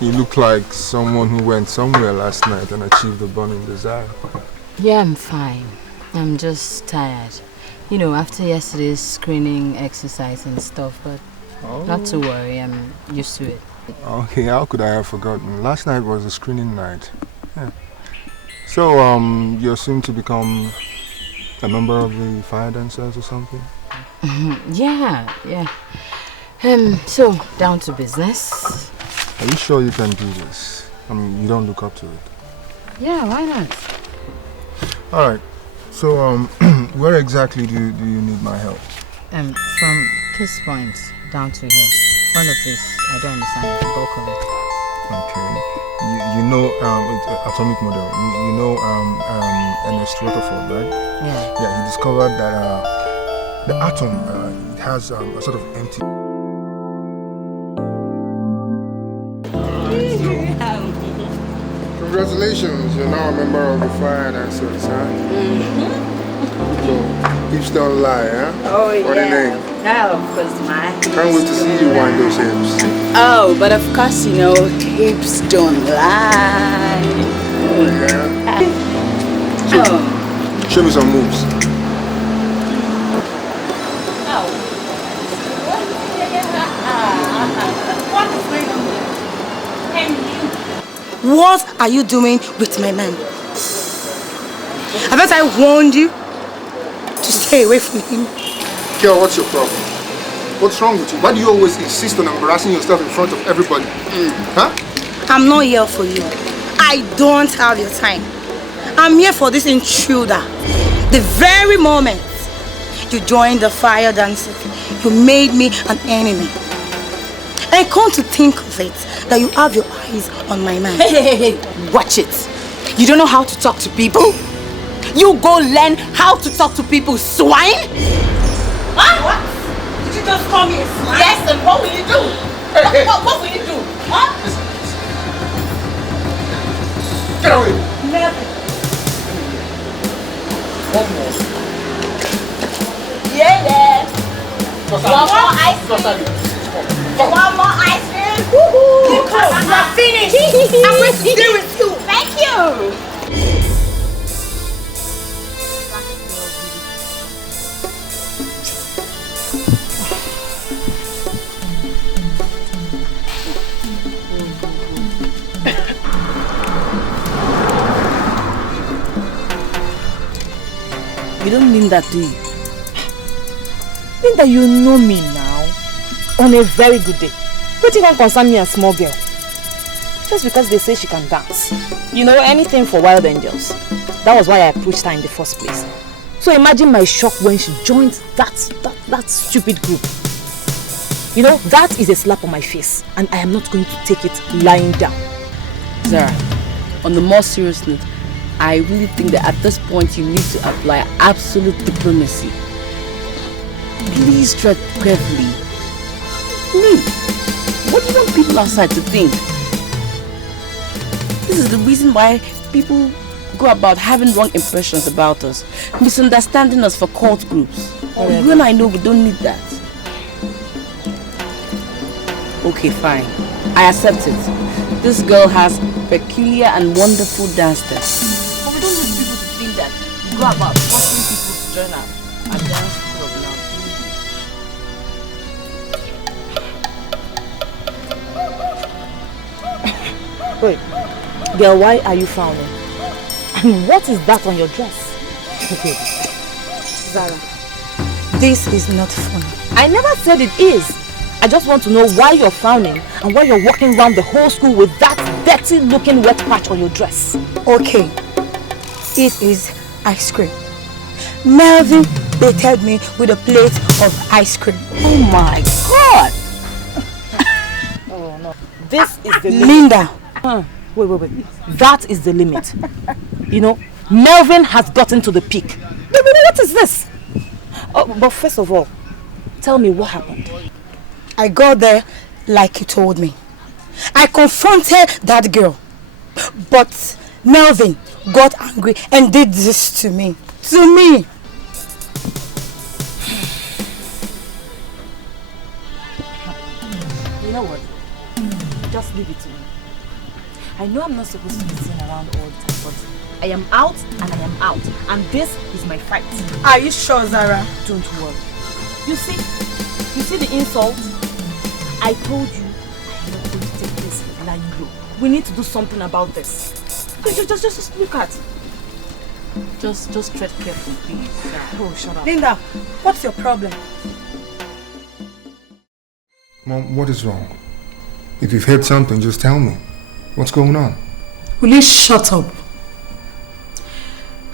You look like someone who went somewhere last night and achieved a burning desire. Yeah, I'm fine. I'm just tired. You know, after yesterday's screening exercise and stuff, but not to worry, I'm used to it. Okay, how could I have forgotten? Last night was a screening night. Yeah. So, you're soon to become a member of the fire dancers or something? Yeah. So, down to business. Are you sure you can do this? I mean, you don't look up to it. Yeah, why not? Alright, so where exactly do you need my help? From this point down to here. All of this, I don't understand the bulk of it. Okay. You know atomic model. You know Ernest Rutherford, right? Yeah. Yeah, he discovered that the atom it has a sort of empty. Congratulations, you're now a member of the Fire Dancers, huh? So, hips don't lie, huh? Oh, what yeah. What name? Yeah, of course, man. Can't wait to see you wind those hips. Oh, but of course, you know, hips don't lie. Oh, yeah. Show me some moves. What are you doing with my man? Haven't I warned you to stay away from him? Girl, what's your problem? What's wrong with you? Why do you always insist on embarrassing yourself in front of everybody? Huh? I'm not here for you. I don't have your time. I'm here for this intruder. The very moment you joined the fire dancing, you made me an enemy. And come to think of it, that you have your eyes on my man. Hey, watch it. You don't know how to talk to people? You go learn how to talk to people, swine! What? Did you just call me a swine? Yes, and what will you do? What will you do? Huh? Get away! Never. One more. Yeah. One more ice cream. One more ice cream. Woohoo! You're finished. I'm going to deal with you. Thank you. You don't mean that, do you? Mean that you know me now on a very good day. But you don't concern me as small girl. Just because they say she can dance. You know, anything for wild angels. That was why I approached her in the first place. So imagine my shock when she joined that stupid group. You know, that is a slap on my face, and I am not going to take it lying down. Zara, on the more serious note, I really think that at this point you need to apply absolute diplomacy. Please tread carefully. Me, what do you want people outside to think? This is the reason why people go about having wrong impressions about us, misunderstanding us for cult groups. You and I know we don't need that. Okay, fine. I accept it. This girl has peculiar and wonderful dance steps. But we don't need people to think that we go about forcing people to join our dance club now. Wait, girl, why are you frowning? And what is that on your dress? Zara, this is not funny. I never said it is. I just want to know why you're frowning and why you're walking around the whole school with that dirty looking wet patch on your dress. Okay, it is ice cream. Melvin baited me with a plate of ice cream. Oh my God! Oh no, this is the Linda. Wait. That is the limit. You know, Melvin has gotten to the peak. What is this? Oh, but first of all, tell me what happened. I got there like you told me. I confronted that girl. But Melvin got angry and did this to me. To me. You know what? Just leave it to me. I know I'm not supposed to be seen around all the time, but I am out and I am out. And this is my fight. Are you sure, Zara? Don't worry. You see the insult? I told you I am not going to take this lying low. We need to do something about this. Just look at. Just tread carefully, please. Oh, shut up. Linda, what's your problem? Mom, what is wrong? If you've heard something, just tell me. What's going on? Will you shut up?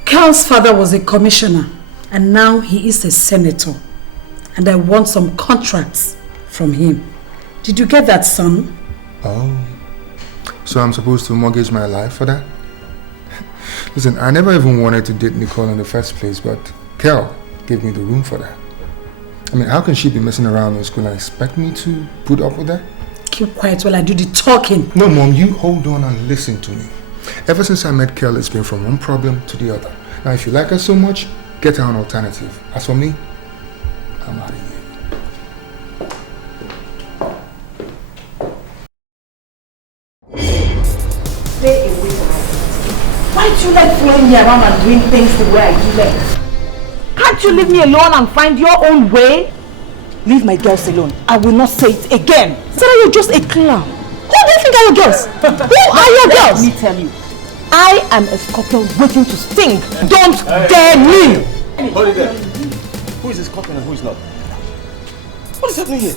Carl's father was a commissioner and now he is a senator. And I want some contracts from him. Did you get that, son? Oh. So I'm supposed to mortgage my life for that? Listen, I never even wanted to date Nicole in the first place, but Carl gave me the room for that. I mean, how can she be messing around in school and expect me to put up with that? Keep quiet while I do the talking. No, Mom, you hold on and listen to me. Ever since I met Carl, it's been from one problem to the other. Now, if you like her so much, get her an alternative. As for me, I'm out of here. Stay away from me. Why do you like following me around and doing things the way I do them? Can't you leave me alone and find your own way? Leave my girls alone. I will not say it again. Sarah, you're just a clown. Who do you think are your girls? Who are your girls? Let me tell you. I am a scorpion waiting to sting. Don't dare me! Hold it there. Who is the scorpion and who is not? What is happening here?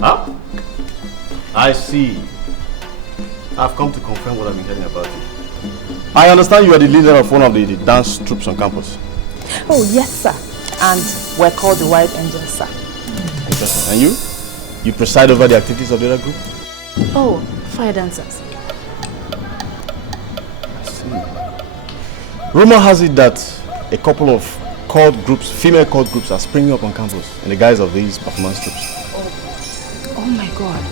Huh? I see. I've come to confirm what I've been hearing about you. I understand you are the leader of one of the dance troops on campus. Oh, yes, sir. And we're called the White Angels, sir. Interesting. And you? You preside over the activities of the other group? Oh, fire dancers. I see. Rumor has it that a couple of chord groups, female chord groups, are springing up on campus in the guise of these performance troops. Oh my God.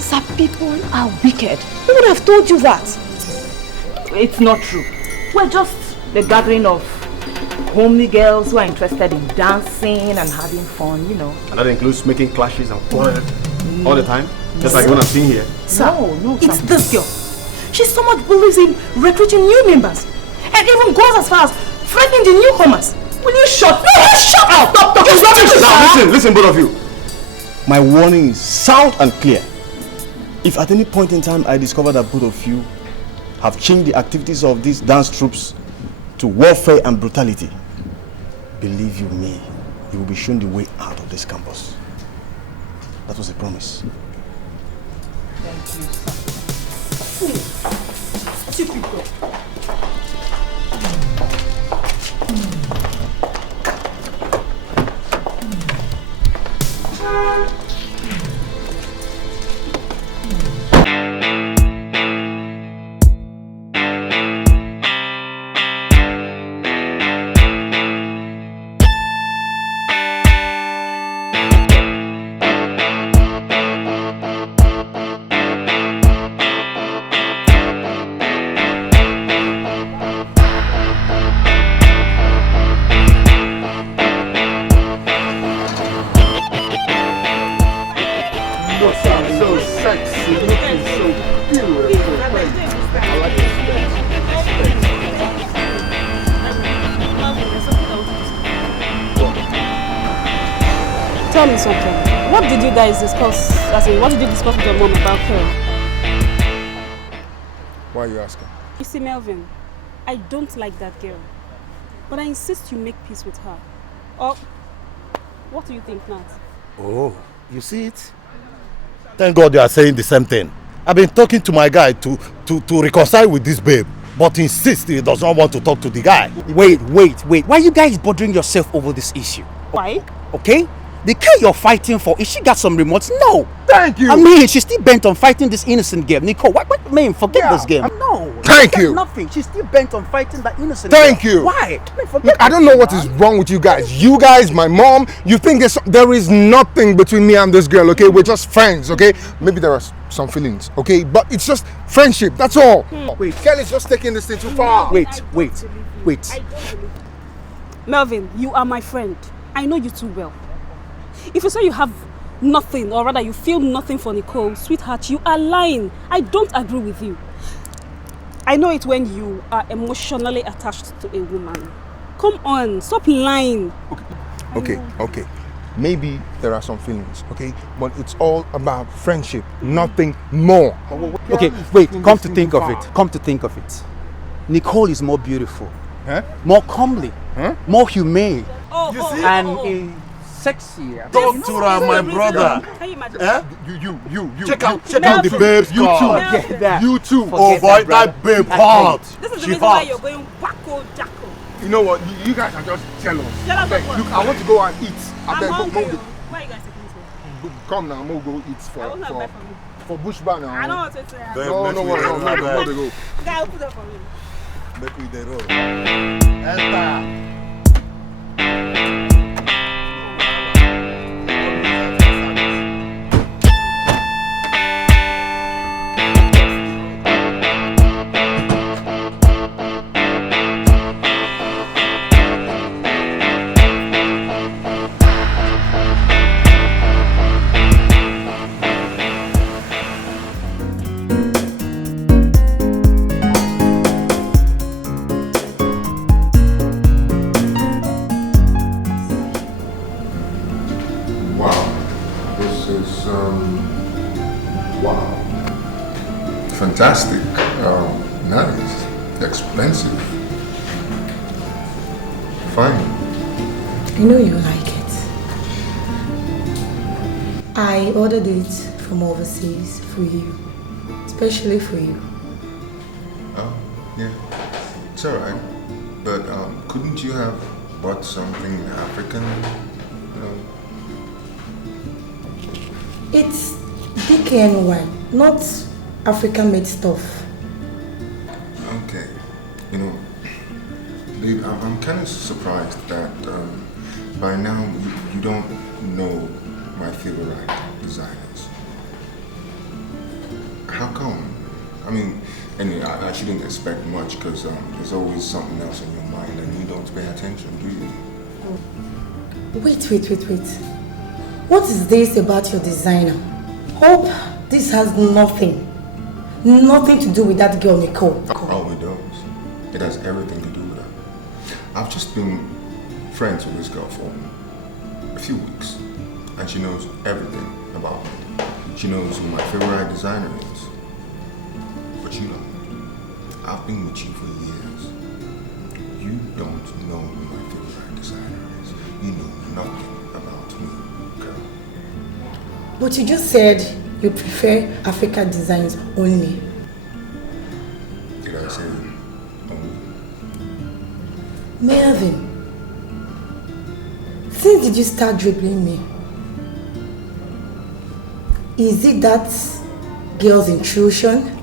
Sir, people are wicked. Who would have told you that? It's not true. We're just the gathering of homely girls who are interested in dancing and having fun, you know. And that includes making clashes and quarrels all the time? Just like what I'm seeing here? Sir, no, it's this girl. She so much believes in recruiting new members and even goes as far as threatening the newcomers. Will you shut up? No, shut up! Stop talking rubbish! Now listen, both of you. My warning is sound and clear. If at any point in time I discover that both of you have changed the activities of these dance troops to warfare and brutality, believe you me, you will be shown the way out of this campus. That was a promise. Thank you, sir. Stupid girl. Tell me something. What did you guys discuss? What did you discuss with your mom about her? Why are you asking? You see, Melvin, I don't like that girl. But I insist you make peace with her. Or, what do you think, Nat? Oh, you see it? Thank God you are saying the same thing. I've been talking to my guy to reconcile with this babe. But he insists he does not want to talk to the guy. Wait. Why are you guys bothering yourself over this issue? Why? Okay? The girl you're fighting for, is she got some remorse? No. Thank you. I mean, she's still bent on fighting this innocent girl. Nicole, what man, forget this game. No. Thank you. Nothing. She's still bent on fighting that innocent Thank girl. you. Why? Look, I don't know what is wrong with you guys. You guys, my mom, you think there is nothing between me and this girl, okay? We're just friends, okay? Maybe there are some feelings, okay? But it's just friendship, that's all. Wait, Kelly's just taking this thing too far. Wait. Melvin, you are my friend. I know you too well. If you say you have nothing, or rather you feel nothing for Nicole, sweetheart, you are lying. I don't agree with you. I know it when you are emotionally attached to a woman. Come on, stop lying. Okay. Maybe there are some feelings, okay? But it's all about friendship, nothing more. Okay, wait, come to think of it. Nicole is more beautiful, more comely, more humane, and a sexy. Talk to her, my brother. Can you imagine? Eh? You. Check out the babe's You car. too. That. You too. Oh boy, that babe hot. This is the She reason why hot. you're going wacko jacko. You know what? You guys are just jealous. Jealous of Like, what? look, I want to go and eat. I'm beg, hungry. go- Where are you guys taking me to? Come now, I'm gonna go eat I will not buy for me. for bush bar now. I don't want to say that. Babe, No, make no, we no, dey no, roll, no, abeg. no, go. Guy, put that for me. Make we dey roll. Enter. Wow, this is wow, fantastic, nice, expensive, fine. I know you like it. I ordered it from overseas for you, especially for you. Oh, yeah, it's alright. But couldn't you have bought something African? You know? It's DKNY, not African-made stuff. Okay, you know, babe, I'm kind of surprised that by now you don't know my favorite designers. How come? I mean, anyway, I shouldn't expect much because there's always something else in your mind and you don't pay attention, do you? Wait. What is this about your designer? Hope this has nothing to do with that girl, Nicole. Oh, it does. It has everything to do with her. I've just been friends with this girl for a few weeks and she knows everything about me. She knows who my favorite designer is. But you know, I've been with you for years. You don't know who my favorite designer is. You know nothing about me, girl. But you just said you prefer African designs only. Did I say only? Melvin, since did you start dribbling me? Is it that girl's intrusion?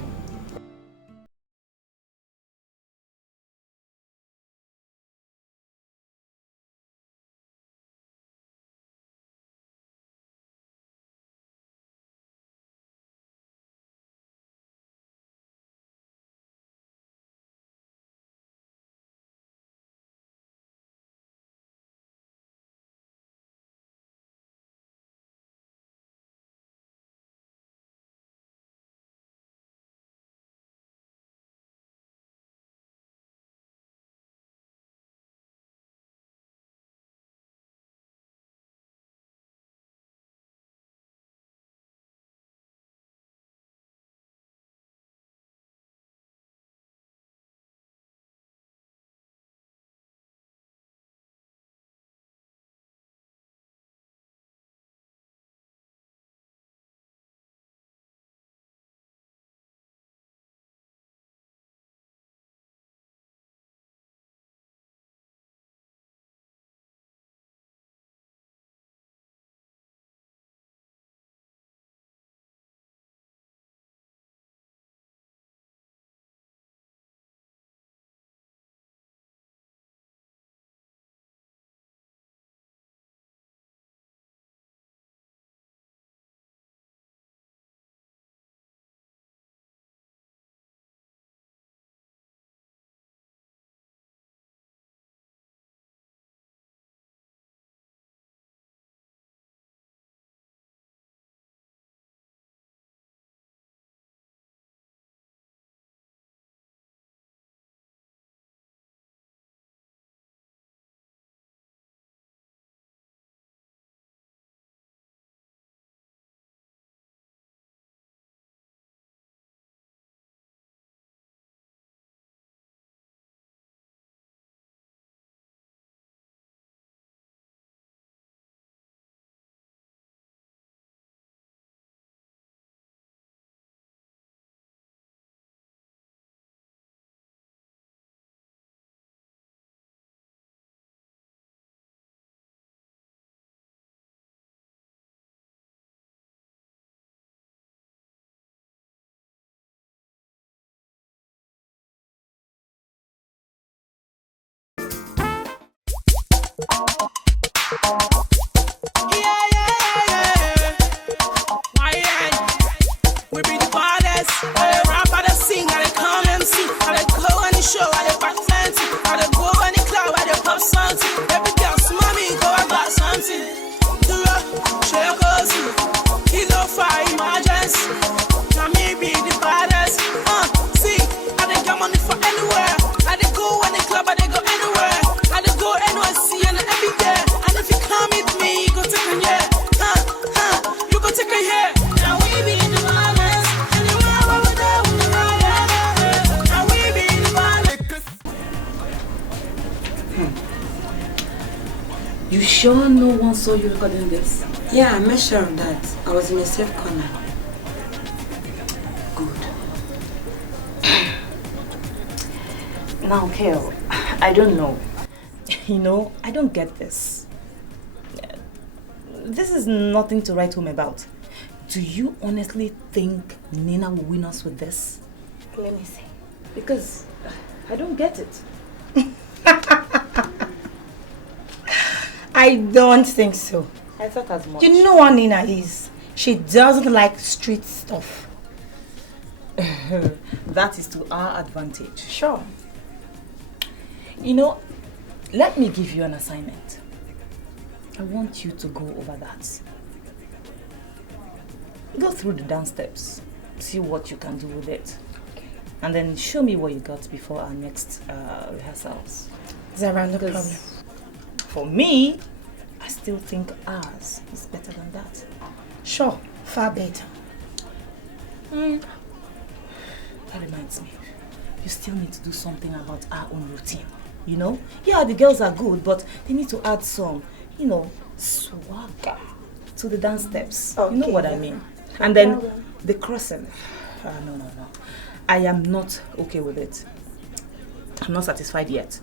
We be the baddest. I dey rap, I dey sing, I dey come MC. I dey go any show, I dey back plenty. I dey go any club, I dey pop something. Every girl smell me, go I got something. Dura, shake cozy, kilo fire emergency. Now me be the baddest. See, I dey get money for anywhere. I dey go any club, I dey go anywhere. I dey go NYC and every year. And if you come with me, you go take a year. You go take a year. Now we be the baddest. You sure no one saw you recording this? Yeah, I made sure of that. I was in a safe corner. Now, Kel, I don't know. You know, I don't get this. This is nothing to write home about. Do you honestly think Nina will win us with this? Let me see. Because I don't get it. I don't think so. I thought as much. You know what Nina is? She doesn't like street stuff. That is to our advantage. Sure. You know, let me give you an assignment. I want you to go over that. Go through the dance steps, see what you can do with it. Okay. And then show me what you got before our next rehearsals. Is that around the problem? For me, I still think ours is better than that. Sure, far better. That reminds me, you still need to do something about our own routine. You know? Yeah, the girls are good, but they need to add some, you know, swagger to the dance steps. Okay, you know what I mean? And then the crossing. No. I am not okay with it. I'm not satisfied yet.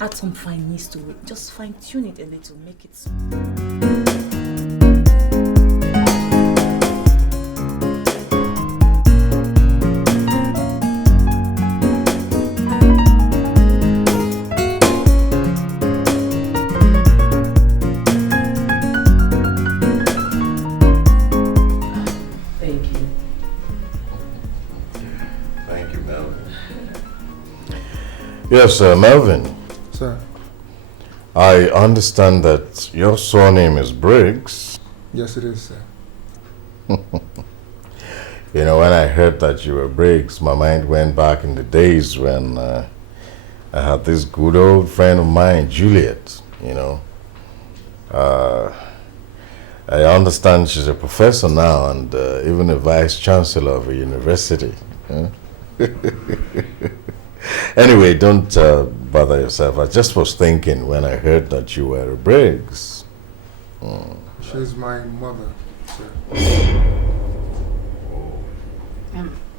Add some fineness to it. Just fine tune it a little, make it Yes, Melvin. Sir. I understand that your surname is Briggs. Yes, it is, sir. You know, when I heard that you were Briggs, my mind went back in the days when I had this good old friend of mine, Juliet, you know. I understand she's a professor now and even a vice chancellor of a university. Huh? Anyway, don't bother yourself. I just was thinking when I heard that you were a Briggs. She's my mother, sir.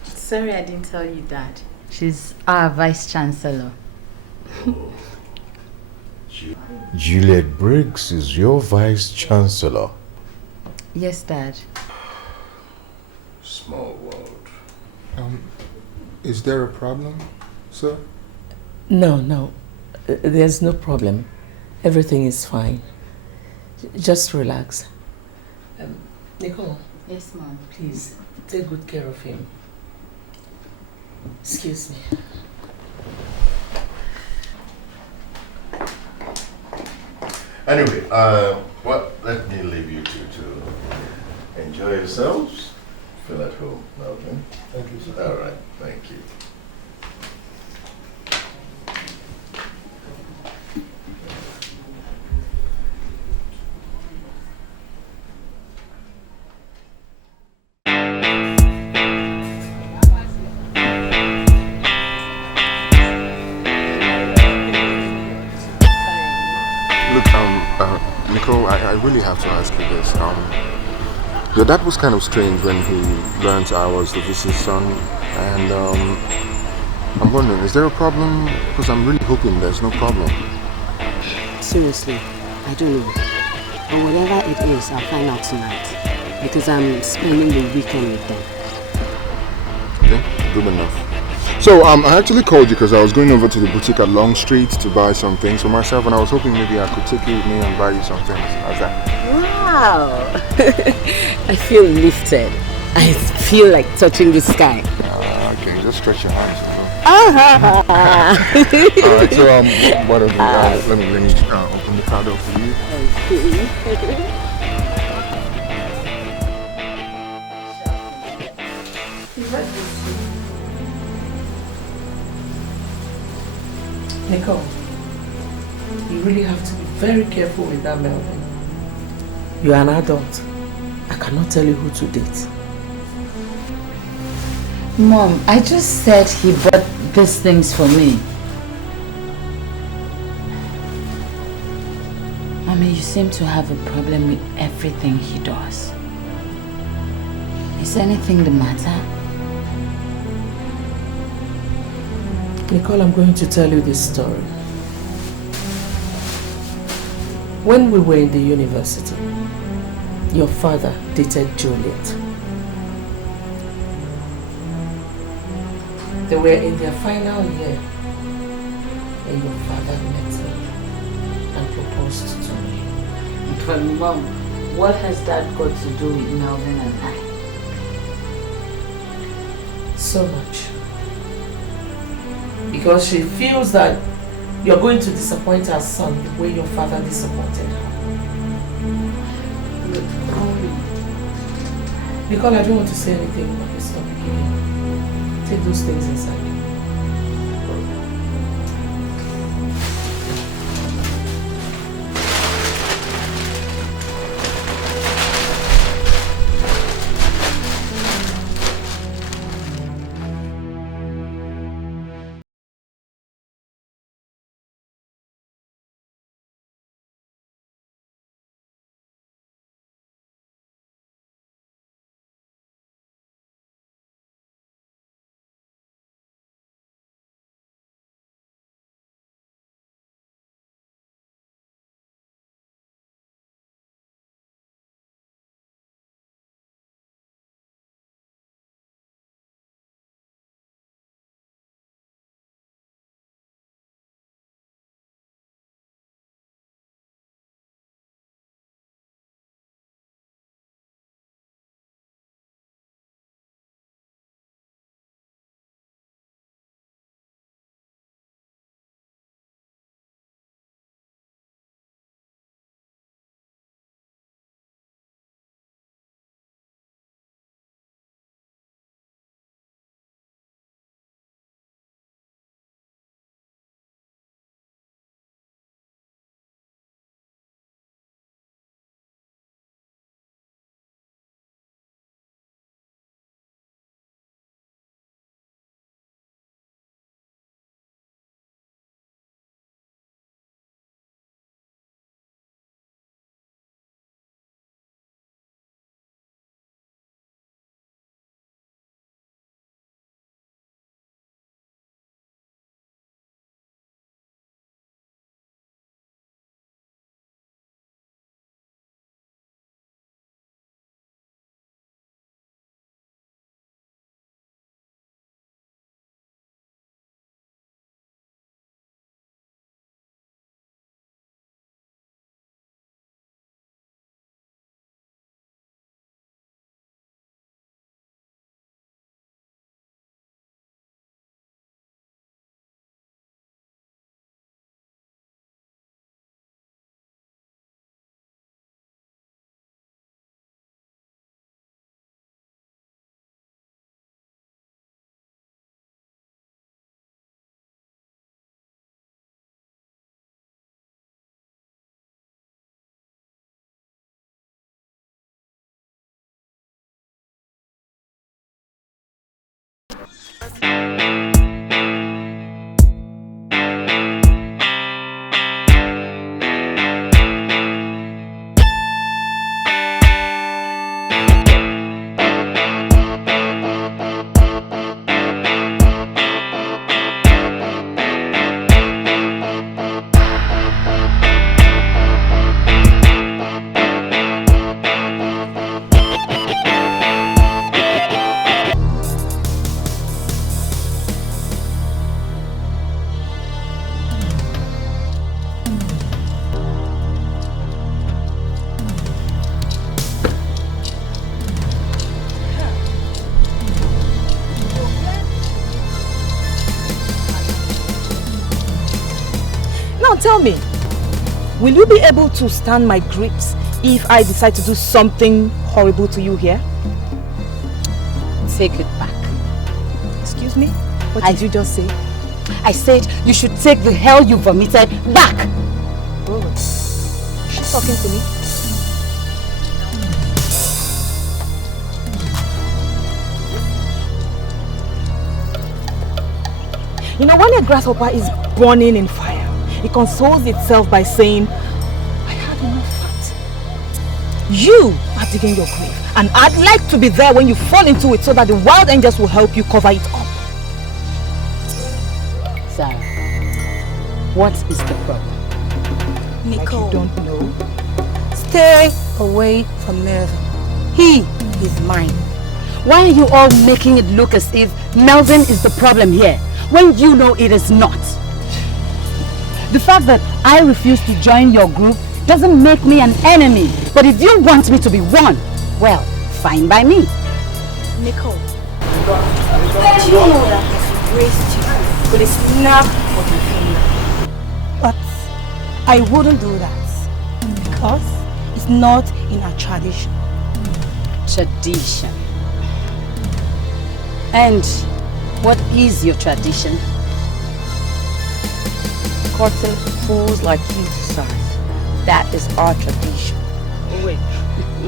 Sorry I didn't tell you that. She's our vice chancellor. Juliet Briggs is your vice chancellor. Yes, Dad. Small world. Is there a problem, sir? No. There's no problem. Everything is fine. Just relax. Nicole. Yes, Mom. Please, take good care of him. Excuse me. Anyway, well, let me leave you two to enjoy yourselves. Feel at home, Melvin. Thank you, sir. All right, thank you. Look, Nicole, I really have to ask you this. Your dad was kind of strange when he learned I was the VC's son, and I'm wondering, is there a problem? Because I'm really hoping there's no problem. Seriously, I don't know. But whatever it is, I'll find out tonight. Because I'm spending the weekend with them. Okay, good enough. So I actually called you because I was going over to the boutique at Long Street to buy some things for myself, and I was hoping maybe I could take you with me and buy you some things. How's that? Wow! I feel lifted. I feel like touching the sky. Okay, just stretch your hands. Ah! Alright, so what do let me open the car door for you. Nicole, you really have to be very careful with that Melvin. You are an adult. I cannot tell you who to date. Mom, I just said he bought these things for me. Mommy, you seem to have a problem with everything he does. Is anything the matter? Nicole, I'm going to tell you this story. When we were in the university, your father dated Juliet. They were in their final year when your father met me and proposed to me. But Mom, what has that got to do with Melvin and I? So much. Because she feels that you're going to disappoint her son the way your father disappointed her. Nicole, I don't want to say anything about this topic again. Take those things inside. tell me, will you be able to stand my grips if I decide to do something horrible to you here? Take it back. Excuse me? What did you just say? I said you should take the hell you vomited back. Oh, she's talking to me. You know, when a grasshopper is burning in fire, it consoles itself by saying, I had enough fat. You are digging your grave, and I'd like to be there when you fall into it so that the wild angels will help you cover it up. Sarah, what is the problem? Nicole. Like you don't know? Stay away from Melvin. He is mine. Why are you all making it look as if Melvin is the problem here, when you know it is not? The fact that I refuse to join your group doesn't make me an enemy. But if you want me to be one, well, fine by me. Nicole, do you know that I've raised you with a snap of my finger? But I wouldn't do that because it's not in our tradition. Tradition. And what is your tradition? Cutting fools like you to size. That is our tradition. Oh, wait.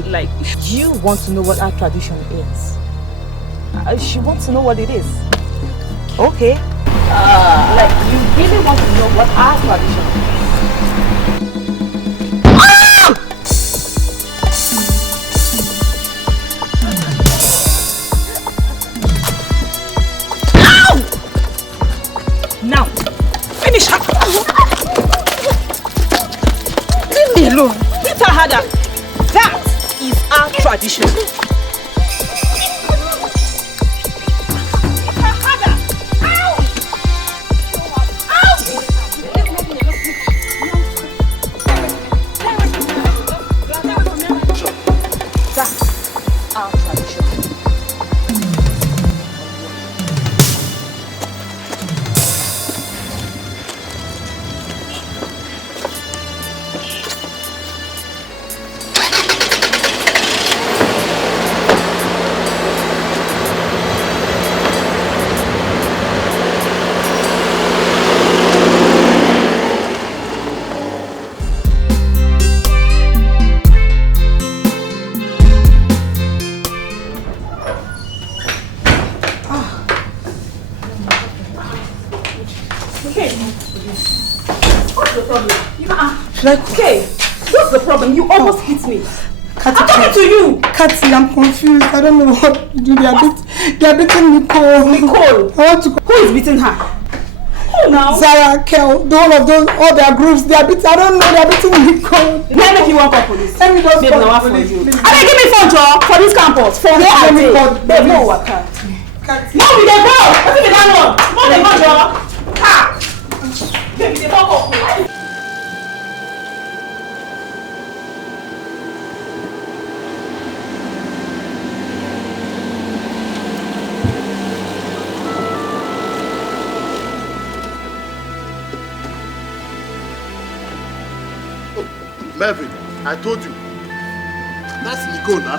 Like, you want to know what our tradition is? She wants to know what it is. Okay. Like, you really want to know what our tradition is? Now, finish her. Leave me alone. Hit her harder. That is our tradition. Hit her harder. Ow! That's our tradition. Okay, what's the problem? You almost hit me. Cathy, I'm talking to you. Cathy, I'm confused. I don't know what to do. They are beating Nicole. Nicole? I want to go. Who is beating her? Who now? Zara, Kel, the whole of those, all their groups, they are beating. I don't know, they are beating Nicole. Let me make you call police. Let me just Babe, call now police. for you. I mean, give me phone job for this campus. For where I dey. Babe, no waka. No, we dey go. What is that one? No, dey go job. Ha! Babe, we dey go. Melvin, I told you. That's Nicole now.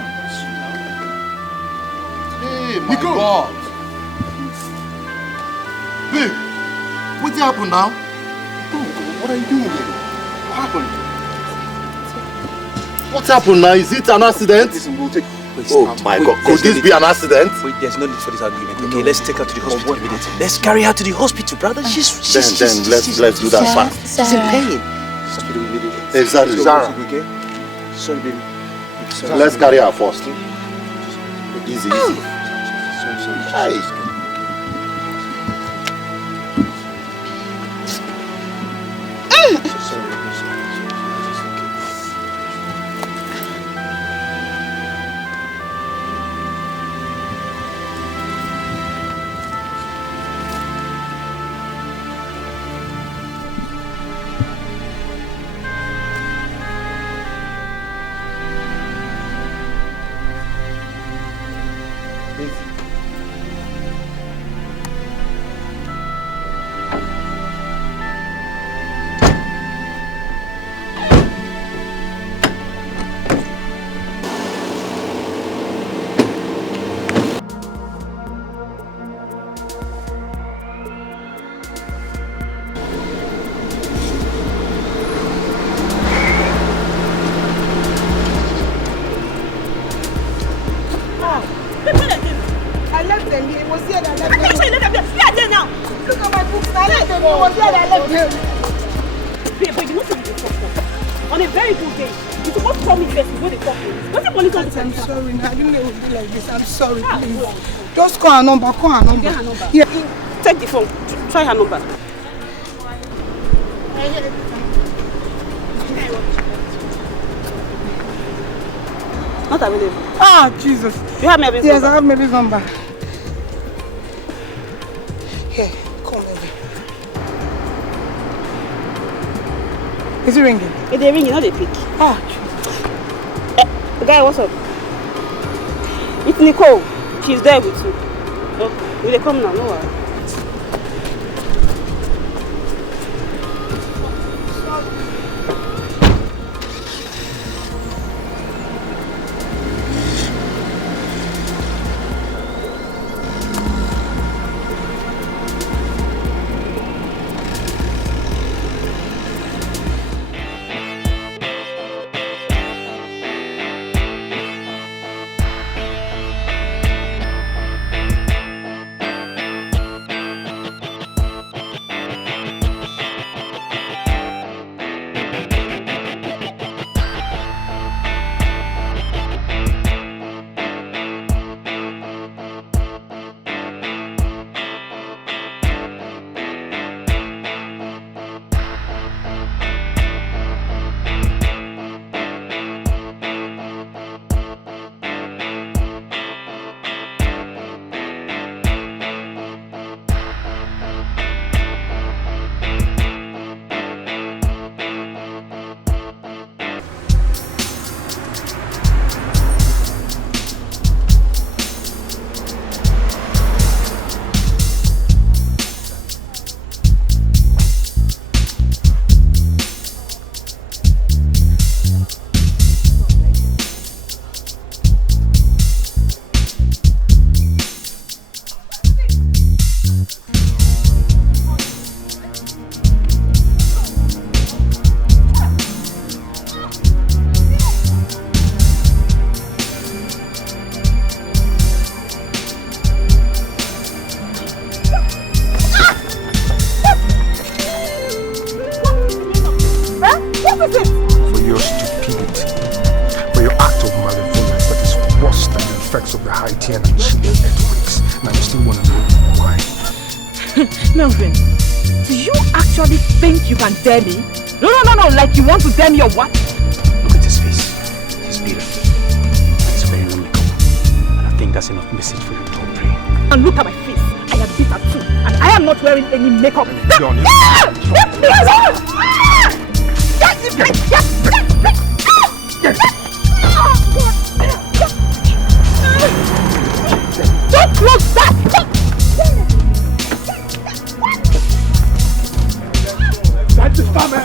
Hey, my Nicole. God. Babe, what happened now? What are you doing here? What happened? What happened now? Is it an accident? Listen, we'll take... Wait, oh my God, could this be an accident? Wait, there's no need for this argument, okay? Let's take her to the hospital immediately. Let's carry her to the hospital, brother. Let's do that fast. She's in pain. Hospital immediately. Exactly. Zara. Okay? Sorry, baby. Sorry. Let's carry her first. Easy, easy. Sorry. them here. It was here that I left them. You left them here. We are there now. Look at my books. I left them here. It was here that I left them. But you know something you fucked up. On a very good day, you supposed to call me first before they talk to you. What's the police on the I'm sorry. I didn't know it would be like this. I'm sorry, please. Just call her number. Call her number. Get her number. Yeah. Take the phone. Try her number. Not available. Ah, Jesus. You have Melvin's number? Yes, number? I have Melvin's number. Here, call Melvin. Is it ringing? If they ring, you know they pick. Ah, guy, what's up? It's Nicole. She's there with you. Oh, will they come now? No worry. Melvin, do you actually think you can dare me? No, like you want to dare me or what? Look at his face. He's beautiful. He's wearing no makeup. And I think that's enough message for you to pray. And look at my face. I am bitter too. And I am not wearing any makeup. John, Don't close that! That's the farmer.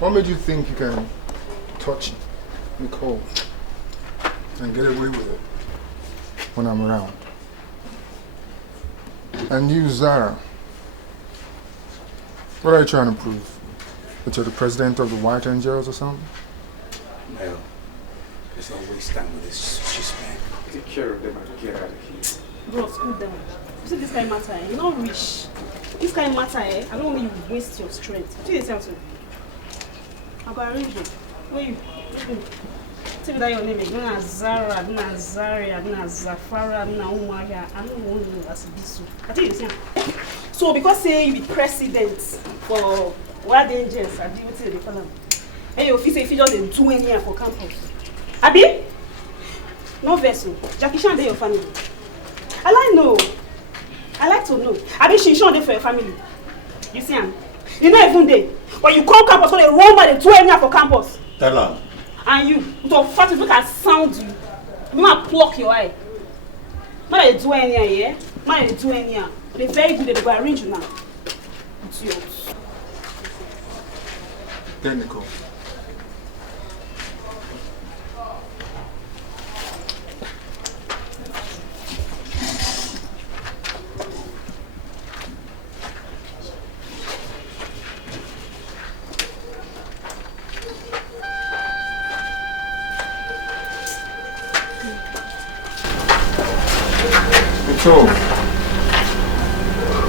What made you think you can touch Nicole and get away with it when I'm around? And you, Zara, what are you trying to prove? That you're the president of the White Angels or something? Well, let's not waste time with this shit, man. Take care of them and get out of here. Bro, screw them. You see this guy matter, you're not rich. This kind of matter, I don't want you to waste your strength. Do you say something? I'll go arrange it. Where you? Tell me that your name is not Zara, not Zaria, not Zafara, not Umaya. I don't want you as a bisu. I tell you the same. So because say you be president for Wild Angels, I deal with the column. And your officer if you just do anything for campus. Abi? No vessel. Jackie Chan dey your family. I like to know. Abi she Chan dey for your family. You see am? You know even dey. When you come campus, when they roll by the do anything for campus. Tell her. And you, with your fat look at sound you. You want to pluck your eye. Not that they do anything, yeah? Not that they do anything. They're very good, they go arrange you now. It's yours. Then Nicole. Nicole.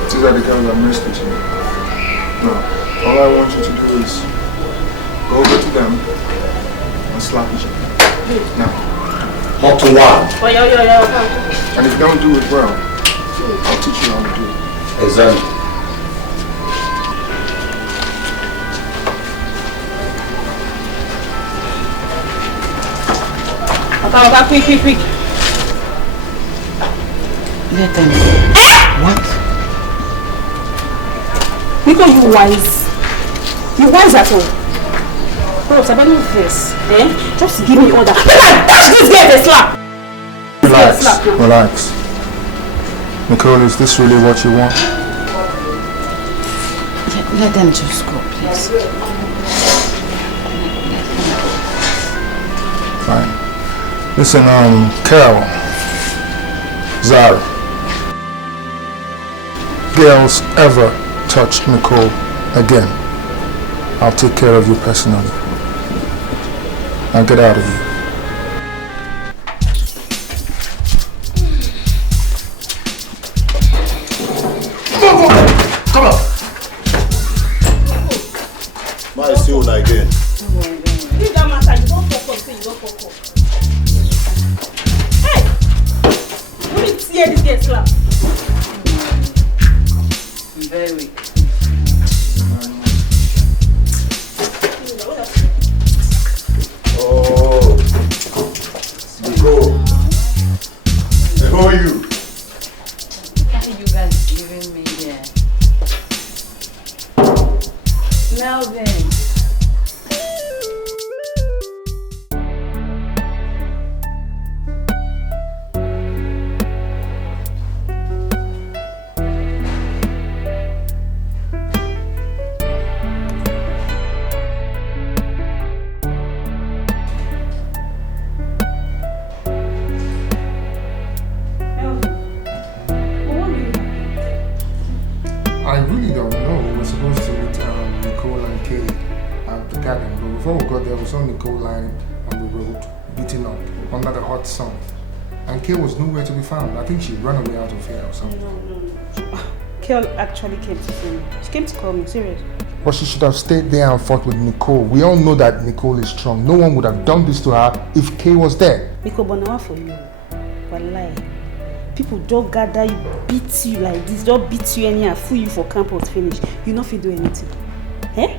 These are the girls that messed with you. Now, all I want you to do is go over to them and slap each other. Now. Hot to one. Oh, yeah. And if you don't do it well, I'll teach you how to do it. Exactly. Okay, quick. Let them go. What? Because you wise. You wise at all. Bro, I don't know this. Just give me order. Dash this girl a slap. Relax. Nicole, is this really what you want? Let them just go, please. Fine. Listen, Carol, Zara. Girls ever touch Nicole again, I'll take care of you personally. Now get out of here. Come on. Why is you again? Leave that matter, you don't fuck up, say you don't fuck up. Hey! Let me tear this girl slap. Very weak. Oh, Nicole. Who are you? What are you guys giving me here? Melvin. I really don't know. We were supposed to meet Nicole and Kay at the garden, but before we got there, we saw Nicole lying on the road, beaten up under the hot sun. And Kay was nowhere to be found. I think she ran away out of here or something. No. Kel actually came to see me. She came to call me, serious. But she should have stayed there and fought with Nicole. We all know that Nicole is strong. No one would have done this to her if Kay was there. Nicole, but now for you. But lie. People don't gather you, beat you like this, don't beat you anyhow, fool you for campus finish. You know if you do anything. Eh?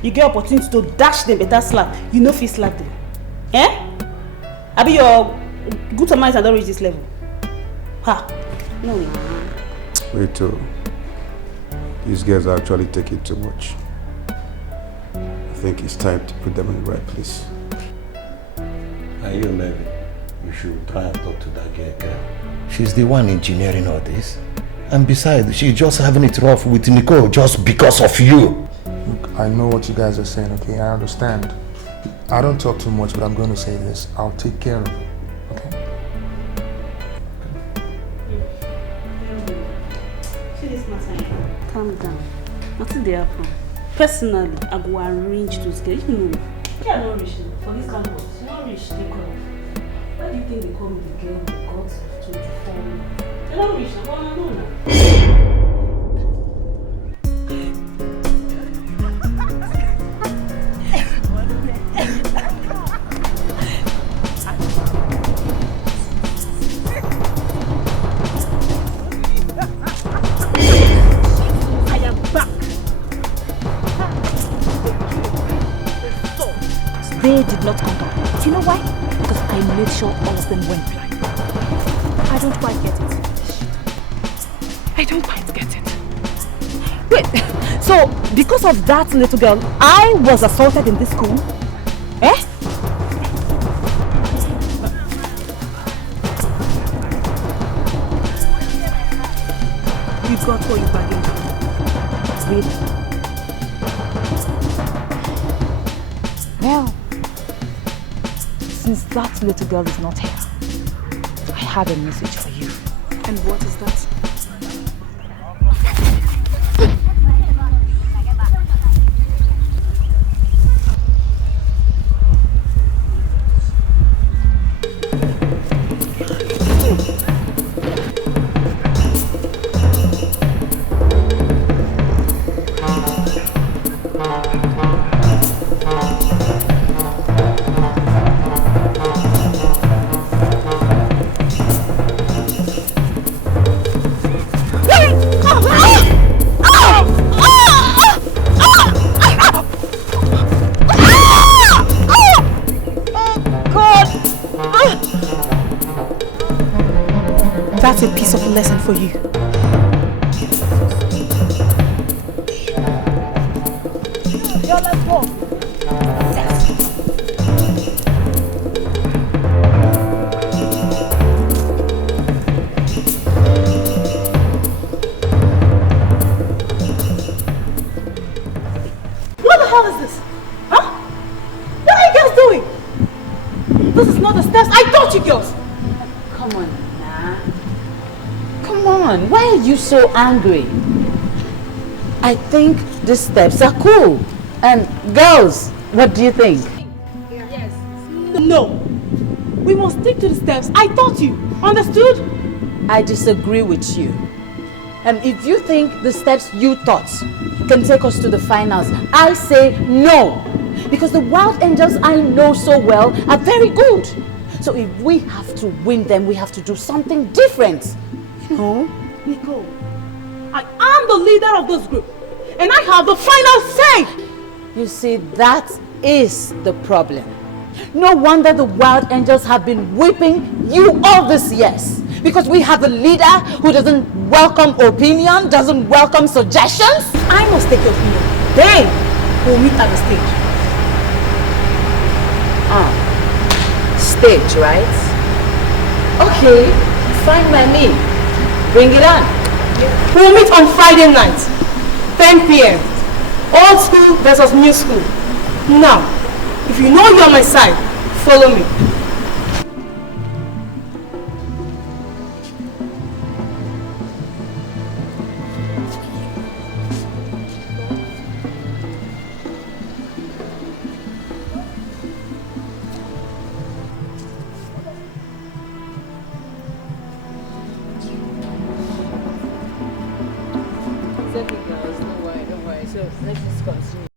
You get opportunity to dash them better slap. You know if you slap them. Eh? I be your good mind and don't reach this level. Ha! No. Wait, these guys are actually taking too much. I think it's time to put them in the right place. Are you Melvin? You should try and talk to that girl. She's the one engineering all this. And besides, she's just having it rough with Nicole just because of you. Look, I know what you guys are saying, okay? I understand. I don't talk too much, but I'm going to say this. I'll take care of it, okay? See this matter. Calm down. Nothing they happen. Personally, I go arrange to scale. You know, you are not rich for this campus. You're not rich, they call. Why do you think they call me the girl who got 24? They're not rich, I know now. they did not come back. Do you know why? Because I made sure all of them went blind. I don't quite get it. I don't quite get it. Wait, so because of that little girl, I was assaulted in this school? Eh? You got what you bargained for. Really? Well, since that little girl is not here, I have a message for you. And what is that? That's a piece of lesson for you. Yo, let's go. What the hell is this? Huh? What are you girls doing? This is not the steps I taught you girls. Come on, Nana. Come on, why are you so angry? I think the steps are cool. And girls, what do you think? Yes. No. We must stick to the steps I taught you. Understood? I disagree with you. And if you think the steps you taught can take us to the finals, I say no. Because the wild angels I know so well are very good. So if we have to win them, we have to do something different. No? Nicole, I am the leader of this group. And I have the final say. You see, that is the problem. No wonder the wild angels have been whipping you all these years. Because we have a leader who doesn't welcome opinion, doesn't welcome suggestions. I must take your opinion. Then we'll meet at the stage. Stage, right? Okay, fine by me. Bring it on. We'll meet on Friday night, 10 p.m. Old school versus new school. Now, if you know you're on my side, follow me. It's okay, girls. Don't worry. So let's just continue.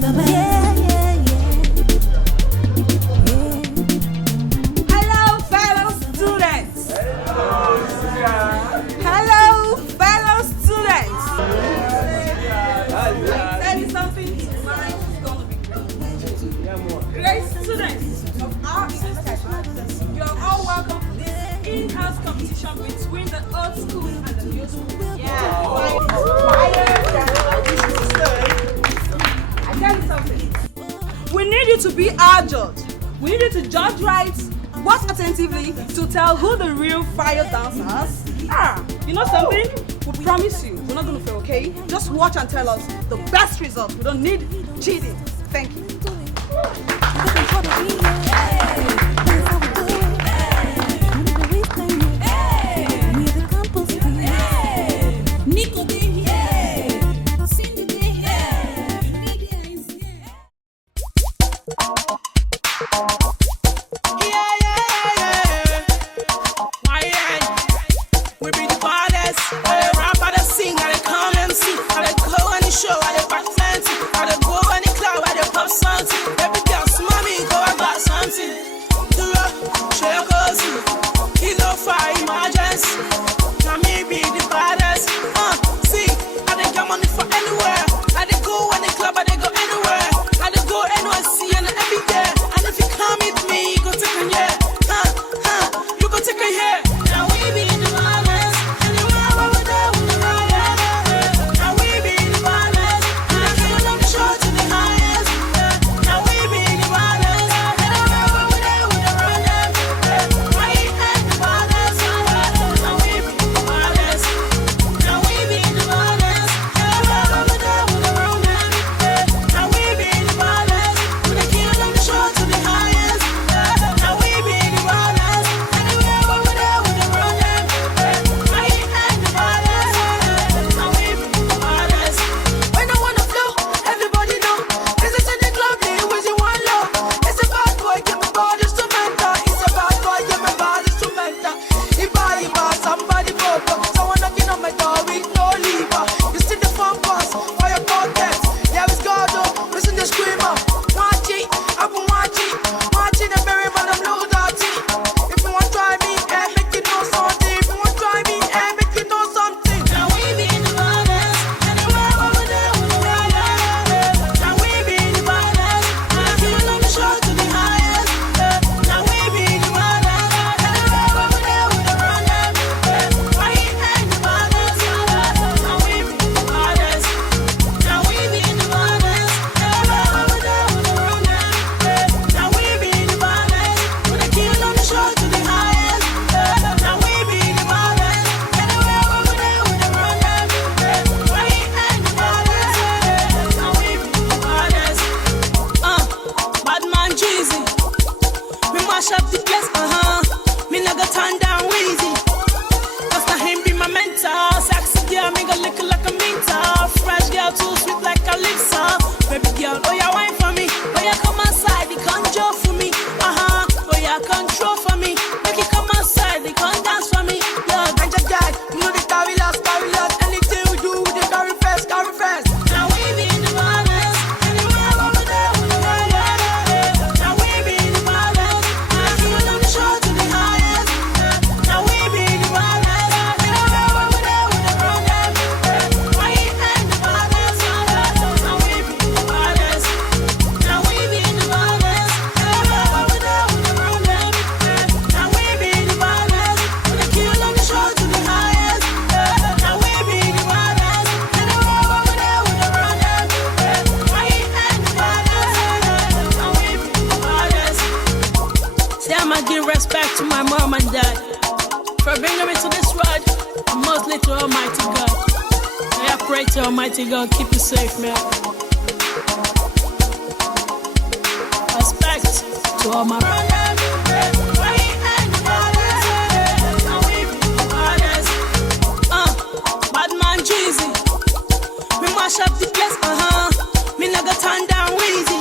the best. Hello, fellow students. Hello, fellow students. Let me tell you something. Tonight is going to be great. Great students of our institution, you're all welcome to this in-house competition between the old school and the new school. I tell you something. We need you to be our judge. We need you to judge right, watch attentively to tell who the real fire dancers are. You know something? We promise you, we're not going to fail, okay? Just watch and tell us the best result. We don't need cheating. Thank you. We be the baddest. I dey rap, I dey sing, I dey come MC. I dey go any show, I dey back plenty. I dey go any club, I dey pop something. Every girl smell me, go I got something. Do up, show your cousin. Kilo fire emergency. Now me be the baddest. See, I dey get money for anywhere. I dey go any club, I dey go anywhere. I dey go NYC and every year. And if you come with me, you go take a year. You go take a year. Now we be the baddest. Anywhere where we go, we the baddest. Now we be the baddest. And I feel like the show to the highest. Now we be the baddest. Anywhere where we go, we the baddest. Why you ain't the baddest? Now we be the baddest. Now we be the baddest. Anywhere where we go, we the baddest. Now we be the baddest. We the kill on the show to the highest. Now we be the baddest. Anywhere where we go, we the baddest. Why you ain't the baddest? Now we be the baddest. When I wanna flow, everybody know. Visit in the club, they always you want low. It's a bad boy, get my body instrumental. It's a bad boy, get my body instrumental. If I somebody pop up, someone knocking on my door with no lever. You see the phone boss for your pocket. Yeah, it's God, listen the screamer. Watch it, I've been watching the very man, I'm low dirty. If you want try me, make you know something. If you want try me, make you know something. Now we be the baddest. Anywhere where we go, we the baddest. Now we be the baddest. And I feel like the show to the highest. Now we be the baddest. Anywhere where we go, we the baddest. Why you ain't the baddest? Now we be the baddest. Now we be the baddest. Anywhere where we go, we the baddest. Now we be the baddest. We the kill on the show to the highest. Now we be the baddest. Anywhere where we go, we the baddest. Why you ain't the baddest? Now we be the baddest. Bad man Jeezy. Me mash up the place, Me not go turn down Weezy. Cause now him be my mentor. Sexy girl, me go lick like a mentor. Fresh girl, too sweet like a Lisa. Baby girl, oh yeah, wine for me. Oh yeah, come outside, you control for me. Oh yeah, control for me. Make you come outside, you can dance for me. Yeah, ganja guy, you know the carry last. Anything we do, we the carry first. Now we be the baddest. Anywhere where we go, we the baddest. Now we be the baddest. And I feel like the show to the highest. Now we be the baddest. Anywhere where we go, we the baddest. Why you ain't the baddest? Now we be the baddest. Now we be the baddest. Anywhere where we go, we the baddest. Now we be the baddest. We the kill on the show to the highest. Now we be the baddest. Anywhere where we go, we the baddest. Why you ain't the baddest? Now we be the baddest. Say I'ma give respect to my mom and dad for bringing me to this world, and mostly to Almighty God. I pray to Almighty God, keep you safe, man. Respect to all my bad man Jeezy. Me mash up the place, Me not go turn down Weezy.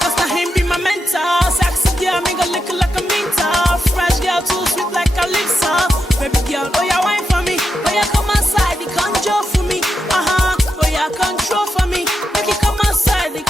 Cause now him be my mentor. Sexy girl, me go lick like a mentor. Fresh girl, too sweet like a Lisa. Baby girl, oh yeah, wine for me. Oh yeah, come outside, you control for me. Oh yeah, control for me. Make you come outside, you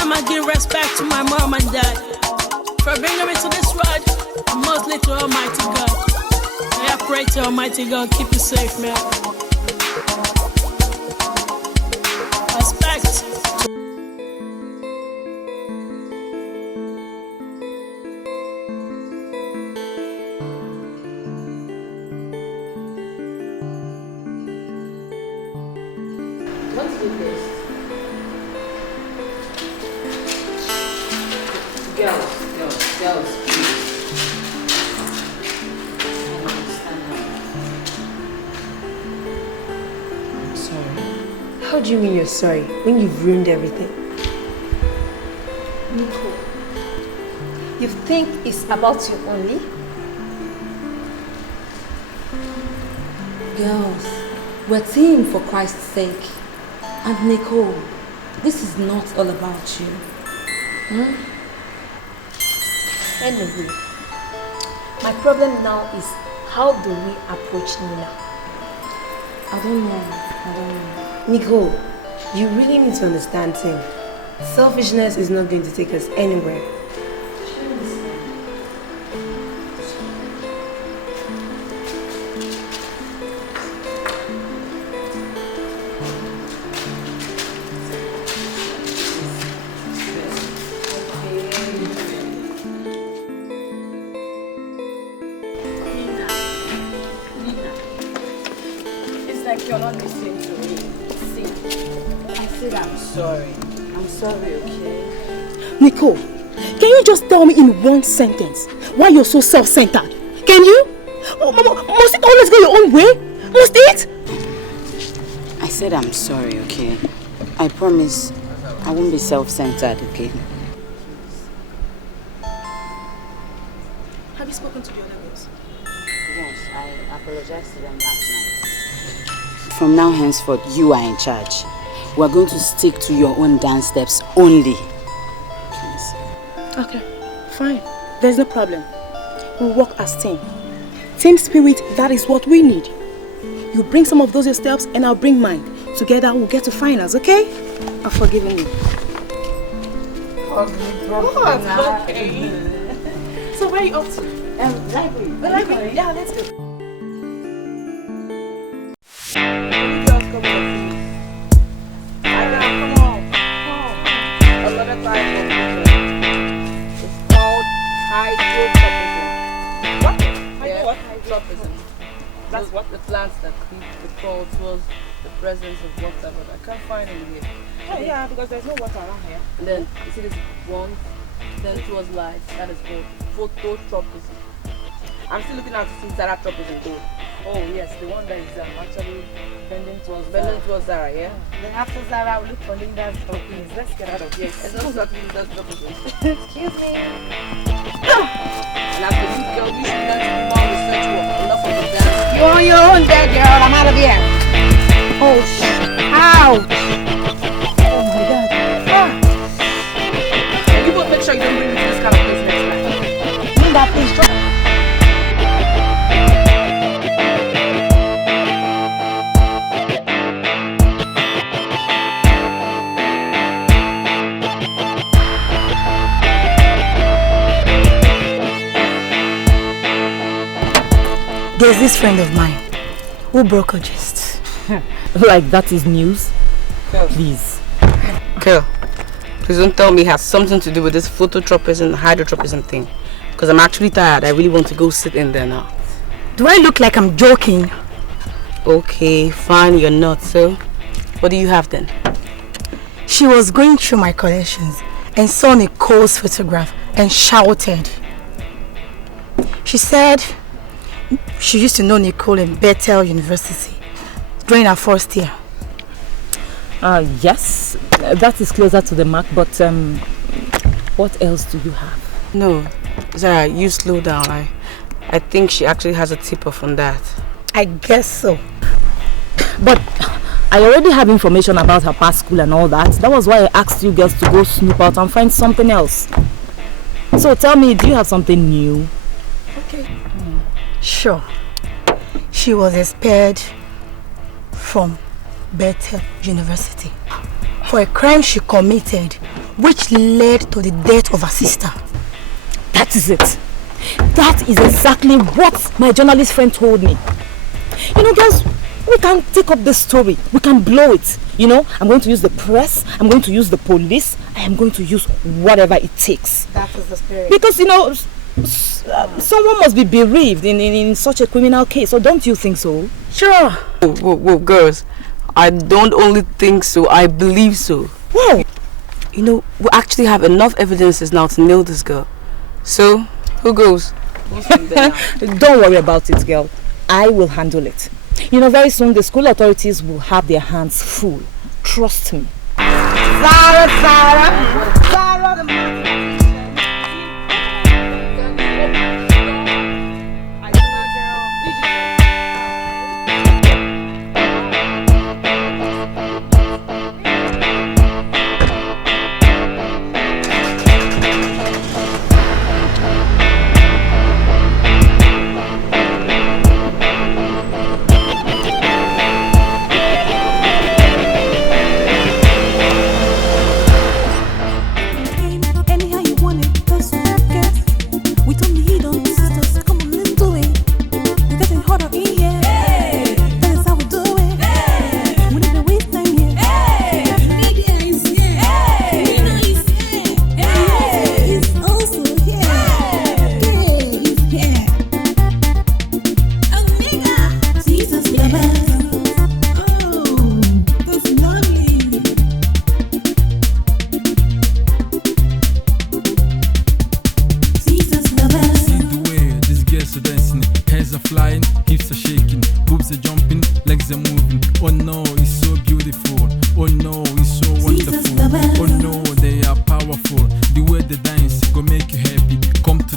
I give respect to my mom and dad for bringing me to this ride, and mostly to Almighty God. I pray to Almighty God, keep you safe, man. Respect. What is this? Girls, please. I don't understand how. I'm sorry. How do you mean you're sorry when you've ruined everything? Nico, you think it's about you only? Girls, we're a team for Christ's sake. And Nicole, this is not all about you. Anyway, my problem now is how do we approach Nina? I don't know. Nicole, you really need to understand things. Selfishness is not going to take us anywhere. You're not listening to me. See, I said I'm sorry. I'm sorry, okay? Nicole, can you just tell me in one sentence why you're so self-centered? Can you? Must it always go your own way? Must it? I said I'm sorry, okay? I promise I won't be self-centered, okay? Have you spoken to the other girls? Yes, I apologized to them last night. From now henceforth, you are in charge. We are going to stick to your own dance steps only. Please. Okay, fine. There's no problem. We'll work as team. Team spirit, that is what we need. You bring some of those your steps and I'll bring mine. Together we'll get to finals, okay? I've forgiven you. Okay. So where are you off to? Library. The library? Yeah, let's go. That's what the plants that keep the cold towards the presence of water, but I can't find it here. Oh yeah, because there's no water around here. And then you see this one, then towards light, that is called phototropism. I'm still looking out to see zaratropism though. Oh yes, the one that is actually bending towards Zara, yeah? Then after Zara, I'll look for Linda's tropism. Let's get out of here. It's not exactly Linda's tropism. Excuse me. And after you girl, you should learn to do more research work. Enough of the dance. You're on your own there, girl. I'm out of here. Oh, ouch. Oh my God. And you both make sure you don't bring me to this kind of place next time. Linda, please drop. There's this friend of mine who broke a gist. Like that is news? Girl. Please. Girl, please don't tell me it has something to do with this phototropism, hydrotropism thing. Because I'm actually tired. I really want to go sit in there now. Do I look like I'm joking? Okay, fine, you're not. So, what do you have then? She was going through my collections and saw Nicole's photograph and shouted. She said she used to know Nicole in Bethel University during her first year. Yes, that is closer to the mark, but what else do you have? No, Zara, you slow down. I think she actually has a tip-off on that. I guess so. But I already have information about her past school and all that. That was why I asked you girls to go snoop out and find something else. So tell me, do you have something new? Okay. Sure. She was expelled from Bethel University for a crime she committed which led to the death of her sister. That is it. That is exactly what my journalist friend told me. You know, girls, we can take up this story. We can blow it. You know, I'm going to use the press. I'm going to use the police. I am going to use whatever it takes. That is the spirit. Because, you know, someone must be bereaved in such a criminal case. So don't you think so? Sure. Whoa, girls. I don't only think so, I believe so. Wow. You know, we actually have enough evidences now to nail this girl. So, who goes? Don't worry about it, girl. I will handle it. You know, very soon the school authorities will have their hands full. Trust me. Sarah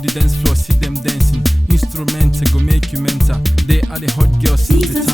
the dance floor, see them dancing. Instruments go make you mental. They are the hot girls since the time.